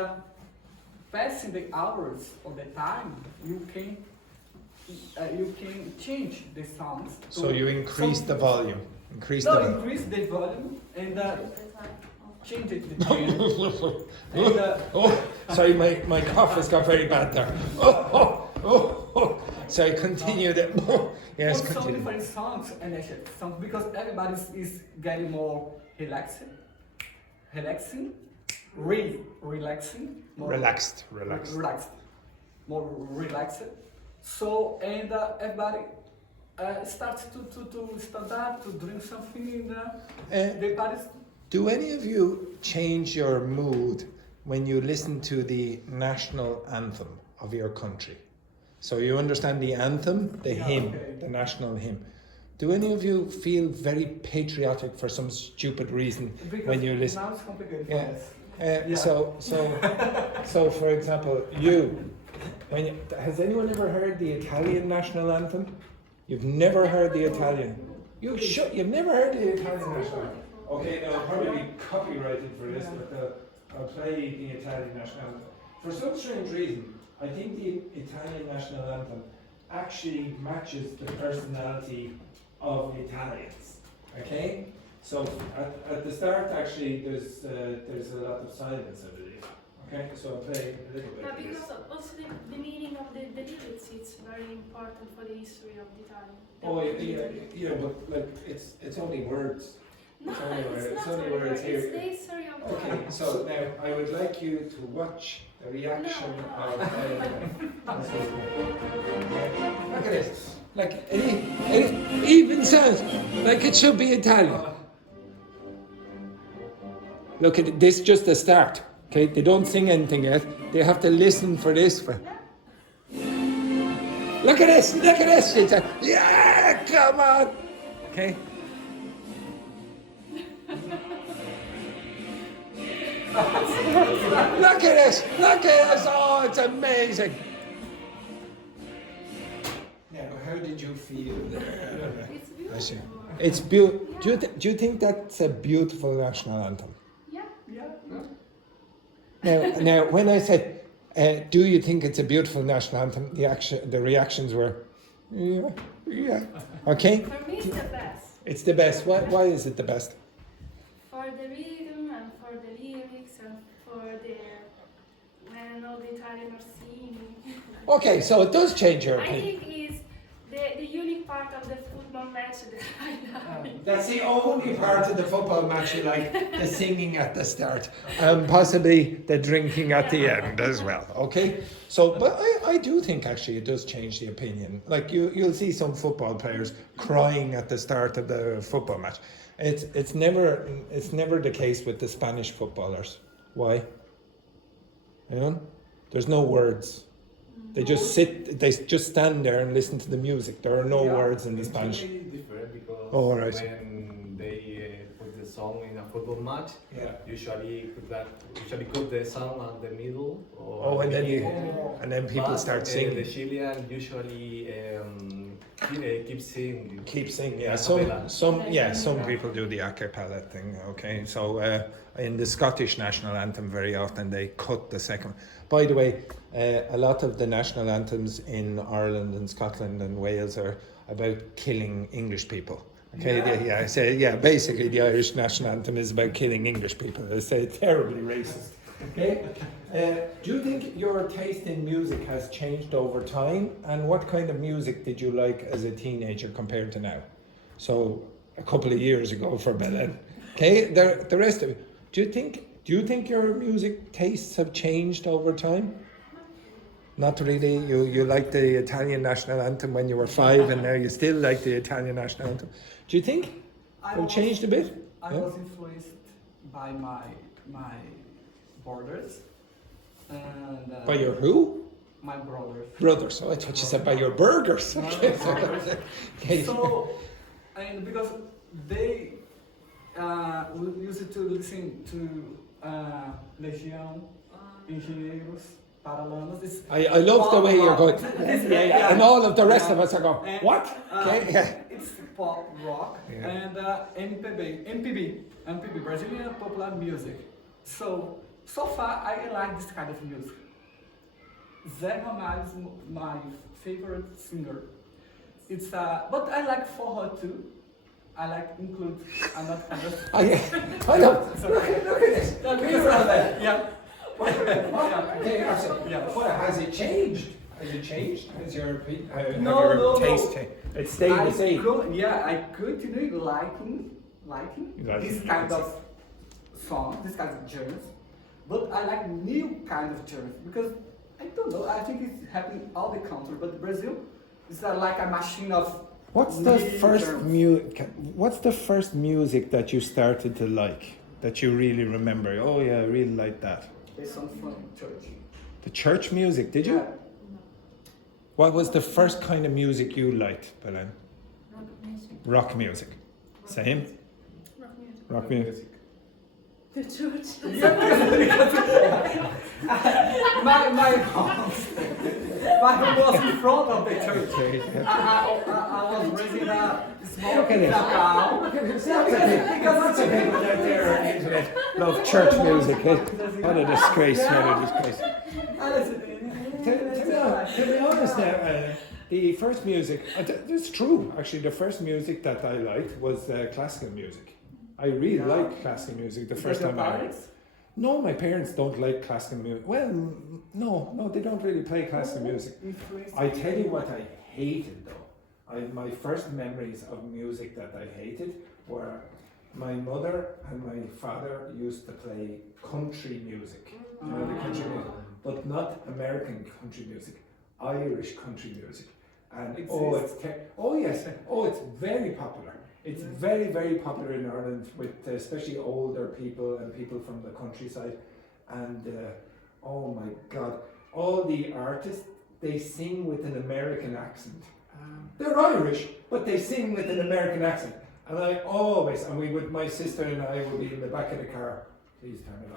passing the hours or the time, you can change the sounds. So you increase the volume. Increase No, the volume. increase the volume and change it the tune. Oh, sorry, my cough has got very bad there. Oh. Sorry, continue that. Yes, Put some continue. different songs and songs because everybody is getting more relaxing, more Relaxed. more relaxed. So and everybody starts to stand up to drink something and the parties. Do any of you change your mood when you listen to the national anthem of your country? So you understand the anthem, the hymn, okay. the national hymn. Do any of you feel very patriotic for some stupid reason Because when you listen? now it's complicated Yeah. for us. Yeah. So for example, has anyone ever heard the Italian national anthem? You've never heard the Italian. You've never heard the Italian national anthem. Okay, now I'll probably be copyrighted for this, but I'll play the Italian national anthem. For some strange reason, I think the Italian national anthem actually matches the personality of Italians. Okay, so at the start, actually, there's a lot of silence, I believe. Okay, so I'll play a little bit. But of this. because also the meaning of the lyrics, it's very important for the history of the Italian. Oh yeah, but like it's only words. No, It's only words. it's It's not only only words words, here. it's the history of the Okay, so now I would like you to watch the reaction No. of. Look at this. Like it even sounds like it should be Italian. Look at it. This is just the start. Okay, they don't sing anything yet. They have to listen for this. Look at this. Look at this. It's a, yeah, come on. Okay. Look at this! Look at this! Oh, it's amazing! Now, how did you feel there? It's I see. beautiful. It's beautiful. Do you think that's a beautiful national anthem? Yeah. Now, when I said, "Do you think it's a beautiful national anthem?" the reactions were, yeah. Okay. For me, it's the best. It's the best. Why is it the best? For the rhythm and for the lyrics and for the when all the Italians are singing. Okay, so it does change your I opinion. think is the unique part of the football match that I like. That's the only part of the football match you like, the singing at the start, and possibly the drinking at the end as well. Okay, so but I do think actually it does change the opinion. Like you'll see some football players crying at the start of the football match. It's never the case with the Spanish footballers. Why? You know, there's no words. They just sit. They just stand there and listen to the music. There are no words in the Spanish. It's really different because Oh, all right. when they put the song in a football match, Yeah. usually put the song at the middle. Or Oh, at and the then beginning. and then people But, start The singing. Chilean usually keep singing. Keep singing. Yeah, A cappella. some people do the a cappella thing. Okay, so in the Scottish national anthem, very often they cut the second. By the way, a lot of the national anthems in Ireland and Scotland and Wales are about killing English people. Okay, basically the Irish national anthem is about killing English people. It's terribly racist. Okay, do you think your taste in music has changed over time? And what kind of music did you like as a teenager compared to now? So a couple of years ago for Belen. Okay, the rest of it. Do you think your music tastes have changed over time? Not really. You liked the Italian national anthem when you were 5, and now you still like the Italian national anthem. Do you think it changed a bit? I Yeah? was influenced by my brothers and By your who? my brothers. Brothers. Oh, I thought you said by your burgers. Okay. So, and because they we used to listen to Legião, Engenheiros, Paralamas. I love the way you're going. This- And all of the rest of us are going, what? Okay, yeah. It's pop rock, Yeah. and MPB, Brazilian popular music. So far I like this kind of music. Zé Ramalho is my favorite singer. But I like forró too. I like include another kind of. I know. Look at this. Yeah. What has it changed? Has it changed? Has your No. taste changed? It stayed the same. I continue liking this kind of song, this kind of genres, but I like new kind of genres because I don't know. I think it's happening all the country, but Brazil is like a machine of. What's the first music that you started to like? That you really remember? Oh yeah, I really like that. A song from church. The church music, did you? Yeah. What was the first kind of music you liked, Belen? Rock music. Rock music. Same? Rock music. Rock music. The church. My house was in front of the church. I was raising a small Look at it. town. Look at this. Lots of people out there on the internet love church music. What a disgrace, what a disgrace. To be honest now, the first music, it's true, actually, the first music that I liked was classical music. I really liked classical music the first time I heard it. No, my parents don't like classical music. Well, no, they don't really play classical music. I tell you what I hated though. My first memories of music that I hated were my mother and my father used to play country music. You know, the country music, but not American country music, Irish country music. And it's very popular. It's very, very popular in Ireland with especially older people and people from the countryside. And oh my God, all the artists, they sing with an American accent. They're Irish, but they sing with an American accent. And my sister and I would be in the back of the car. Please turn it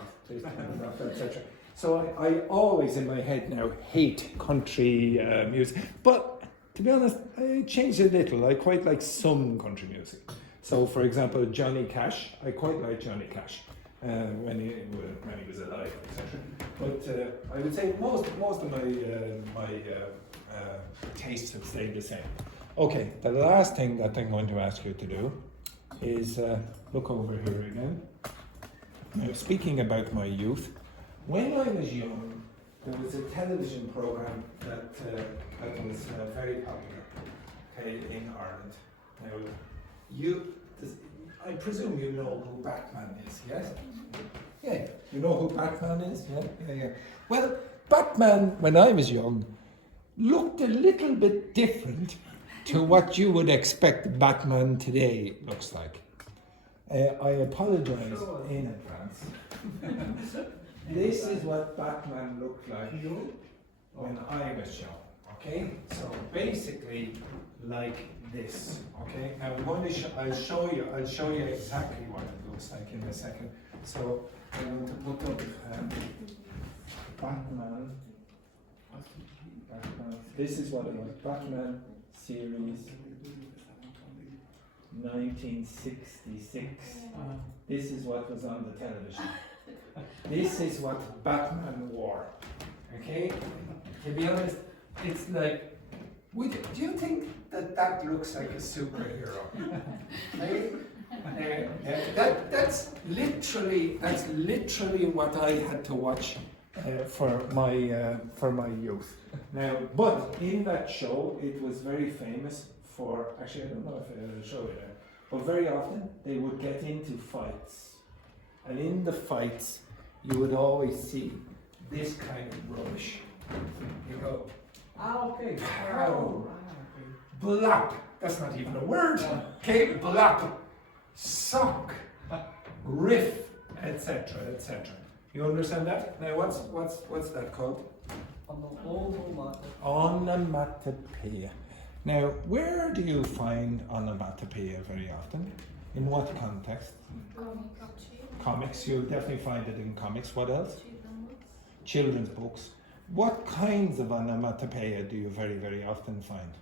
off, etc. So I always in my head now hate country music. But to be honest, I changed a little. I quite like some country music. So for example, Johnny Cash, I quite like Johnny Cash when he was alive, etc. But I would say most of my tastes have stayed the same. Okay, the last thing that I'm going to ask you to do is look over here again. Now, speaking about my youth, when I was young, there was a television program that was very popular, in Ireland. Now, I presume you know who Batman is, yes? Yeah, you know who Batman is? Yeah. Well, Batman, when I was young, looked a little bit different to what you would expect Batman today looks like. I apologize in advance. This is what Batman looked like when I was young, okay? So basically like this, okay? Now I'll show you exactly what it looks like in a second. So I'm going to put up Batman. This is what it was, Batman series 1966. This is what was on the television. This is what Batman wore. Okay? To be honest, it's like, do you think that looks like a superhero? That's literally what I had to watch for my youth. Now, but in that show, it was very famous for, actually I don't know if I'll show you that, but very often they would get into fights. And in the fights, you would always see this kind of rubbish. You go, Okay. pow, blap, that's not even a word, okay, blap, sock, riff, etc., etc. You understand that? Now what's that called? Onomatopoeia. Now, where do you find onomatopoeia very often? In what context? Comics, you'll definitely find it in comics. What else? Children's books. What kinds of onomatopoeia do you very, very often find?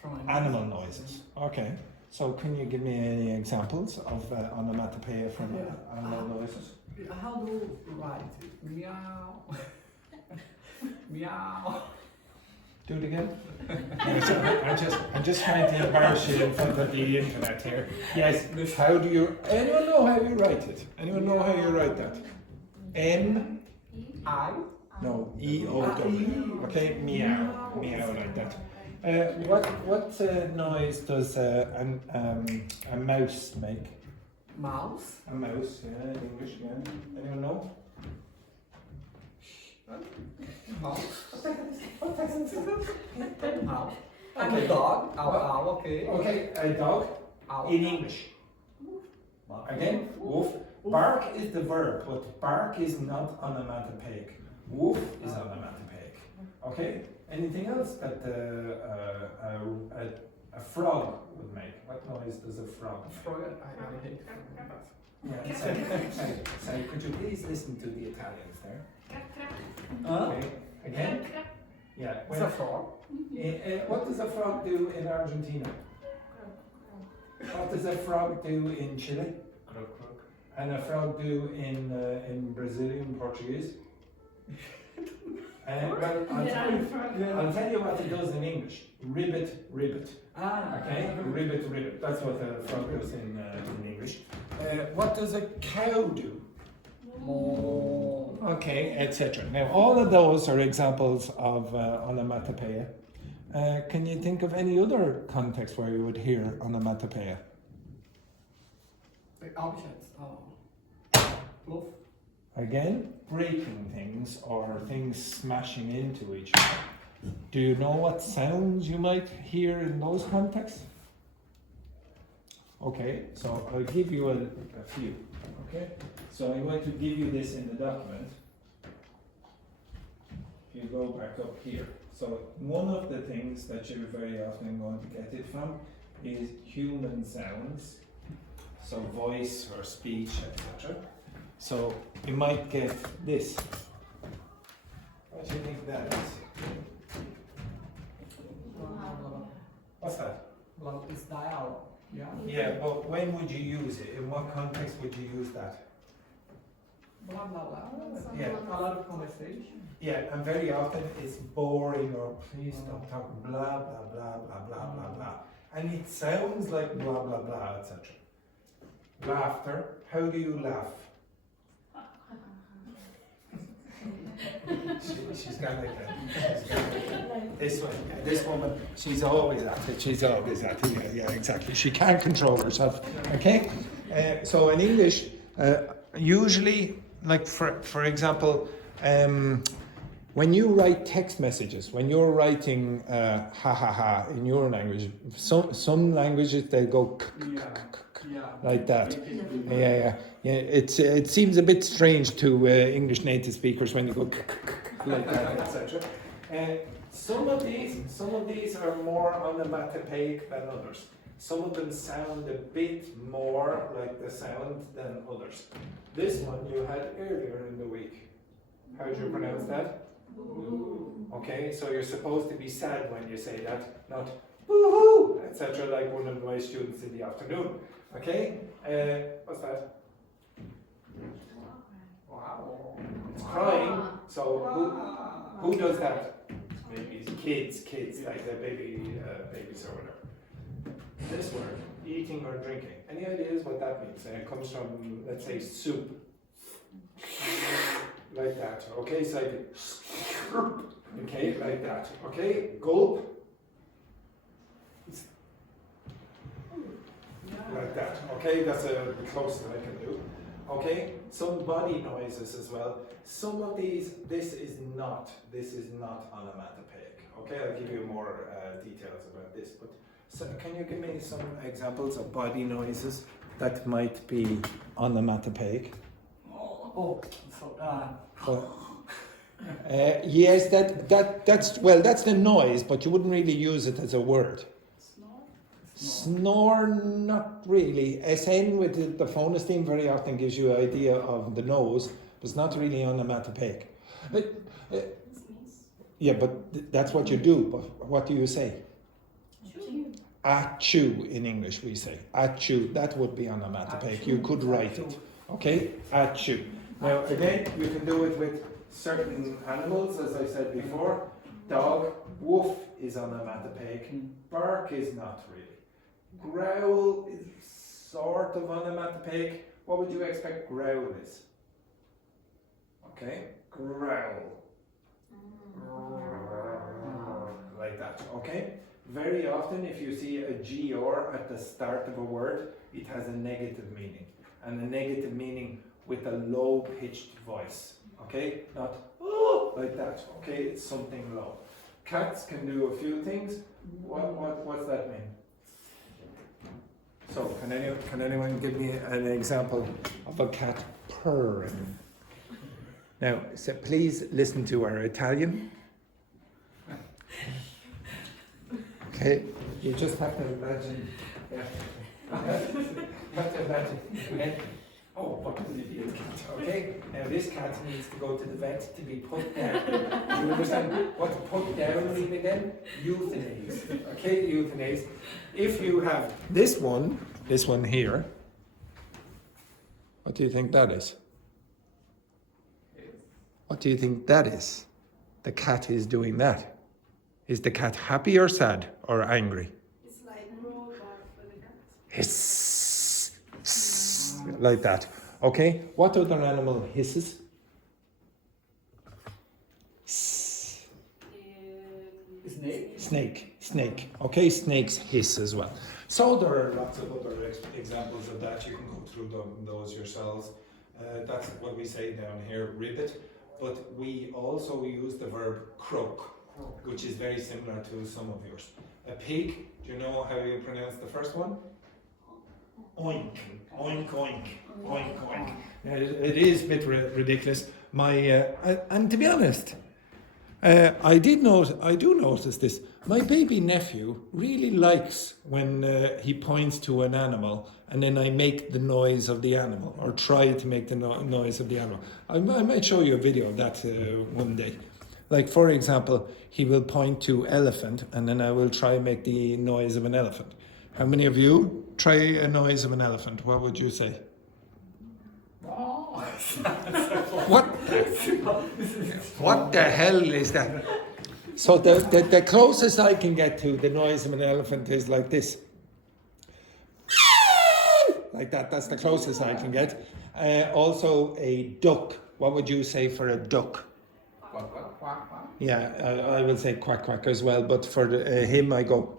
From Animal noises. Okay. So can you give me any examples of onomatopoeia from animal noises? How do you write it? Meow. Meow. Do it again. I'm just trying to embarrass you in front of the internet here. Yes. How do you? Anyone know how you write it? Anyone know how you write that? M. I. No. E O W. Okay. Meow. Meow like that. What noise does a mouse make? Mouse. A mouse. Yeah. In English. Yeah. Anyone know? Mouse. Mouse. And Okay. a dog. Ow, ow, okay. Okay. A dog. Ow. In English. Again, woof. Bark is the verb, but bark is not onomatopoeic. Woof is onomatopoeic. Okay? Anything else that a frog would make? What noise does a frog make? Frog. I hate frog. Yeah, sorry, could you please listen to the Italians there? Huh? Okay, again? Yeah. It's a frog. What does a frog do in Argentina? What does a frog do in Chile? And a frog do in Brazilian Portuguese? Well, I'll tell you what it does in English. Ribbit, ribbit. Ah. Okay? Ribbit, ribbit. That's what a frog does in English. What does a cow do? Moo. Okay, etc. Now, all of those are examples of onomatopoeia. Can you think of any other context where you would hear onomatopoeia? The objects. Ploof. Again, breaking things or things smashing into each other. Do you know what sounds you might hear in those contexts? Okay, so I'll give you a few. Okay, so I'm going to give you this in the document. If you go back up here. So one of the things that you're very often going to get it from is human sounds. So voice or speech, etc. So you might get this. What do you think that is? What's that? Well, it's dialogue. Yeah. Yeah, but when would you use it? In what context would you use that? Blah blah blah. Yeah. A lot of conversation. Yeah, and very often it's boring or please stop talking blah blah blah blah blah blah blah. And it sounds like blah blah blah, etc. Laughter. How do you laugh? She's got like that. This one, this woman, she's always at it. She's always at it. Yeah, exactly. She can't control herself. Okay. So in English, usually, like for example, when you write text messages, when you're writing ha ha ha in your language, some languages they go like that. Yeah. It seems a bit strange to English native speakers when they go like that, etc. Some of these are more onomatopoeic than others. Some of them sound a bit more like the sound than others. This one you had earlier in the week. How do you pronounce that? Okay, so you're supposed to be sad when you say that, not woohoo, etc. like one of my students in the afternoon. Okay, what's that? Wow. It's crying. So who does that? Maybe kids like the babies or whatever. This word, eating or drinking. Any ideas what that means? It comes from, let's say, soup. Like that. Okay, so okay, like that. Okay, gulp. Like that. Okay, that's the closest I can do. Okay, some body noises as well. Some of these, this is not onomatopoeic. Okay, I'll give you more details about this. But so can you give me some examples of body noises that might be onomatopoeic? Yes, that's the noise, but you wouldn't really use it as a word. Snore, not really. SN with the phoneme very often gives you an idea of the nose, but it's not really onomatopoeic. Yeah, but that's what you do. But what do you say? Achu in English we say. Achu, that would be onomatopoeic. You could write it. Okay? Achu. Now again, you can do it with certain animals, as I said before. Dog, woof is onomatopoeic. Bark is not really. Growl is sort of onomatopoeic. What would you expect growl is? Okay? Growl. Like that, okay? Very often if you see a GR at the start of a word, it has a negative meaning. And a negative meaning with a low-pitched voice, okay? Not, oh, like that, okay? It's something low. Cats can do a few things. What's that mean? So, can anyone give me an example of a cat purring? Now, so please listen to our Italian. Okay, you just have to imagine. Yeah. You have to imagine. Okay? Oh, what an idiot cat. Okay, now this cat needs to go to the vet to be put down. Do you understand what put down mean again? Euthanasia. Okay, euthanasia. If you have this one here, what do you think that is? What do you think that is? The cat is doing that. Is the cat happy or sad or angry? It's like roll bar for the cat. Hiss. Like that. Okay? What other animal hisses? Snake. Okay, snakes hiss as well. So there are lots of other examples of that. You can go through those yourselves. That's what we say down here, ribbit. But we also use the verb croak, which is very similar to some of yours. A pig, do you know how you pronounce the first one? Oink, oink, oink, oink, oink. It is a bit ridiculous. And to be honest, I do notice this. My baby nephew really likes when he points to an animal and then I make the noise of the animal or try to make the noise of the animal. I might show you a video of that one day. Like, for example, he will point to elephant and then I will try and make the noise of an elephant. How many of you try a noise of an elephant? What would you say? What the hell is that? So the closest I can get to the noise of an elephant is like this. Like that, that's the closest I can get. Also a duck. What would you say for a duck? Quack, quack, quack, quack. Yeah, I will say quack quack as well, but for him I go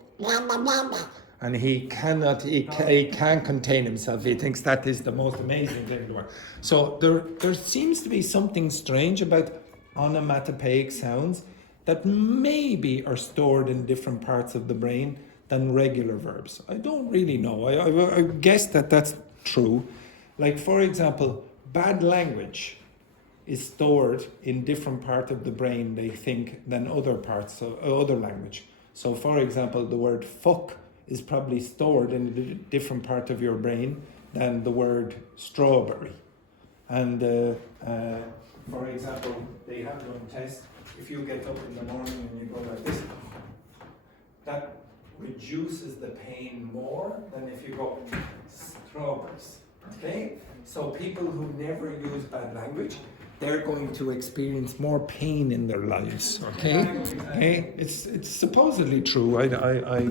and he can't contain himself. He thinks that is the most amazing thing in the world. So there seems to be something strange about onomatopoeic sounds that maybe are stored in different parts of the brain than regular verbs. I don't really know. I guess that's true. Like, for example, bad language is stored in different part of the brain, they think, than other parts of other language. So, for example, the word fuck is probably stored in a different part of your brain than the word strawberry. And for example, they have done tests. If you get up in the morning and you go like this, that reduces the pain more than if you go strawberries. Okay? So people who never use bad language, they're going to experience more pain in their lives. Okay? Okay? It's supposedly true. I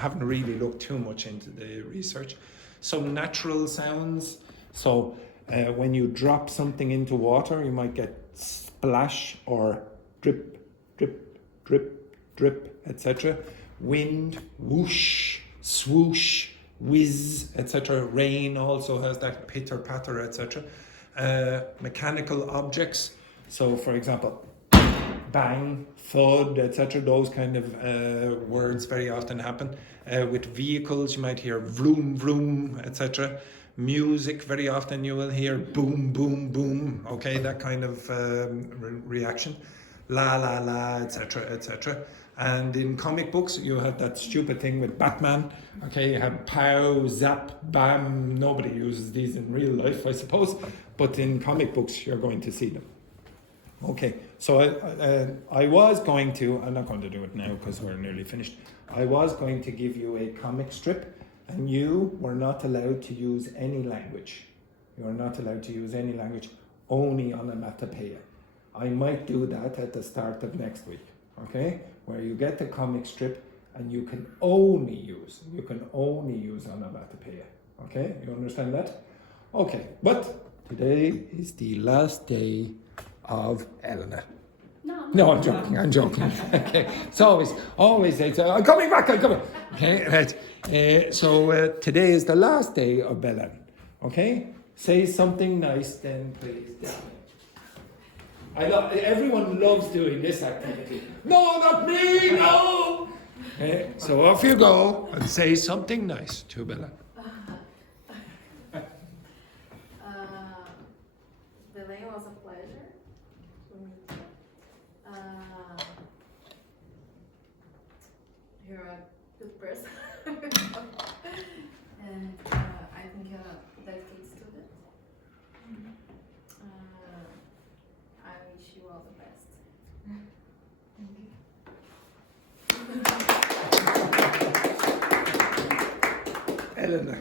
haven't really looked too much into the research. Some natural sounds. So when you drop something into water, you might get splash or drip, drip, drip, drip, etc. Wind, whoosh, swoosh, whiz, etc. Rain also has that pitter patter, etc. Mechanical objects, so for example, bang, thud, etc. Those kind of words very often happen. With vehicles, you might hear vroom, vroom, etc. Music, very often you will hear boom, boom, boom. Okay, that kind of reaction. La, la, la, etc., etc. And in comic books, you have that stupid thing with Batman. Okay, you have pow, zap, bam. Nobody uses these in real life, I suppose. But in comic books, you're going to see them. Okay, so I was going to, I'm not going to do it now because we're nearly finished. I was going to give you a comic strip, and you were not allowed to use any language. You are not allowed to use any language, only onomatopoeia. I might do that at the start of next week, okay? Where you get the comic strip and you can only use onomatopoeia, okay? You understand that? Okay, but today is the last day of Elena. No, I'm joking. Okay, it's always, I'm coming back. Okay, right. So today is the last day of Belen, okay? Say something nice then, please. Everyone loves doing this activity. No, not me, no! Okay, so off you go and say something nice to Belen. Belen was a pleasure for me. You're a good person. And I think you're a dedicated student. I wish you all the best. Elena.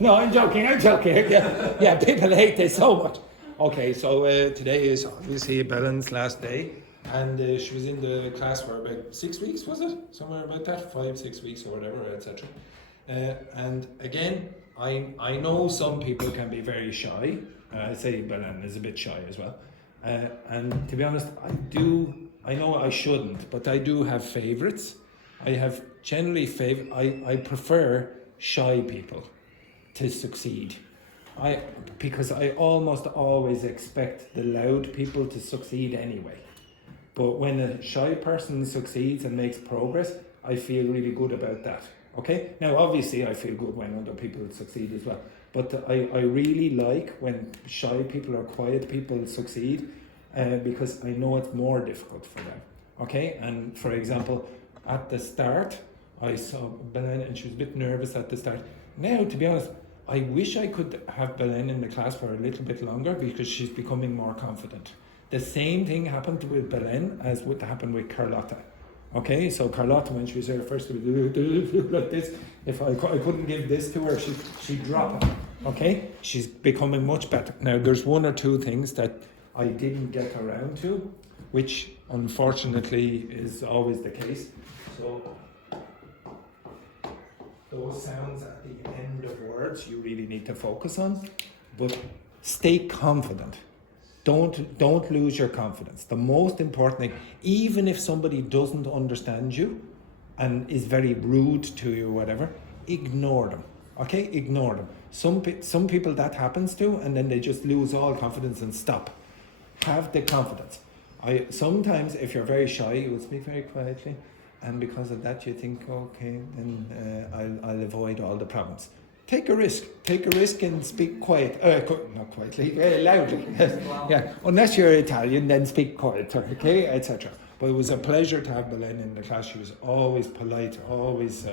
No, I'm joking. Yeah, people hate this so much. Okay, so today is obviously Belen's last day, and she was in the class for about 6 weeks, was it? Somewhere about that, 5-6 weeks or whatever, etc. And again, I know some people can be very shy. I say Belen is a bit shy as well. And to be honest, I know I shouldn't, but I do have favourites. I have generally I prefer shy people to succeed. Because I almost always expect the loud people to succeed anyway. But when a shy person succeeds and makes progress, I feel really good about that. Okay? Now obviously I feel good when other people succeed as well. But I really like when shy people or quiet people succeed because I know it's more difficult for them. Okay? And for example, at the start, I saw Belen and she was a bit nervous at the start. Now, to be honest, I wish I could have Belen in the class for a little bit longer because she's becoming more confident. The same thing happened with Belen as what happened with Carlotta. Okay, so Carlotta, when she was there first, it was like this. If I couldn't give this to her, she'd drop it. Okay, she's becoming much better. Now, there's one or two things that I didn't get around to, which unfortunately is always the case. So those sounds at the end of words you really need to focus on, but stay confident. Don't lose your confidence. The most important thing, even if somebody doesn't understand you and is very rude to you or whatever, ignore them. Okay, ignore them. Some people that happens to, and then they just lose all confidence and stop. Have the confidence. Sometimes if you're very shy, you will speak very quietly. And because of that, you think, okay, then I'll avoid all the problems. Take a risk and speak not quietly, loudly. Yeah, unless you're Italian, then speak quieter, okay, etc. But it was a pleasure to have Belen in the class. She was always polite, always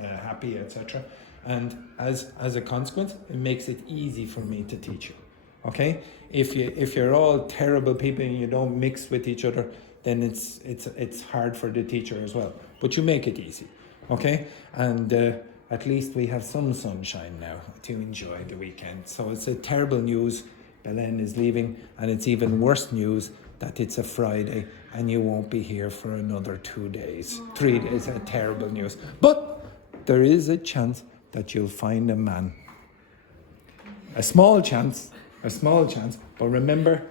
happy, etc. And as a consequence, it makes it easy for me to teach you. Okay, if you're all terrible people and you don't mix with each other, then it's hard for the teacher as well. But you make it easy, okay? And at least we have some sunshine now to enjoy the weekend. So it's a terrible news. Belen is leaving, and it's even worse news that it's a Friday and you won't be here for another 2 days. 3 days, a terrible news. But there is a chance that you'll find a man. A small chance, but remember,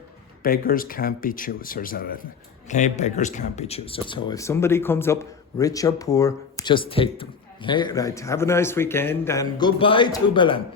beggars can't be choosers, Ellen. Okay, beggars can't be choosers. So if somebody comes up, rich or poor, just take them. Okay, right. Have a nice weekend and goodbye to Belen.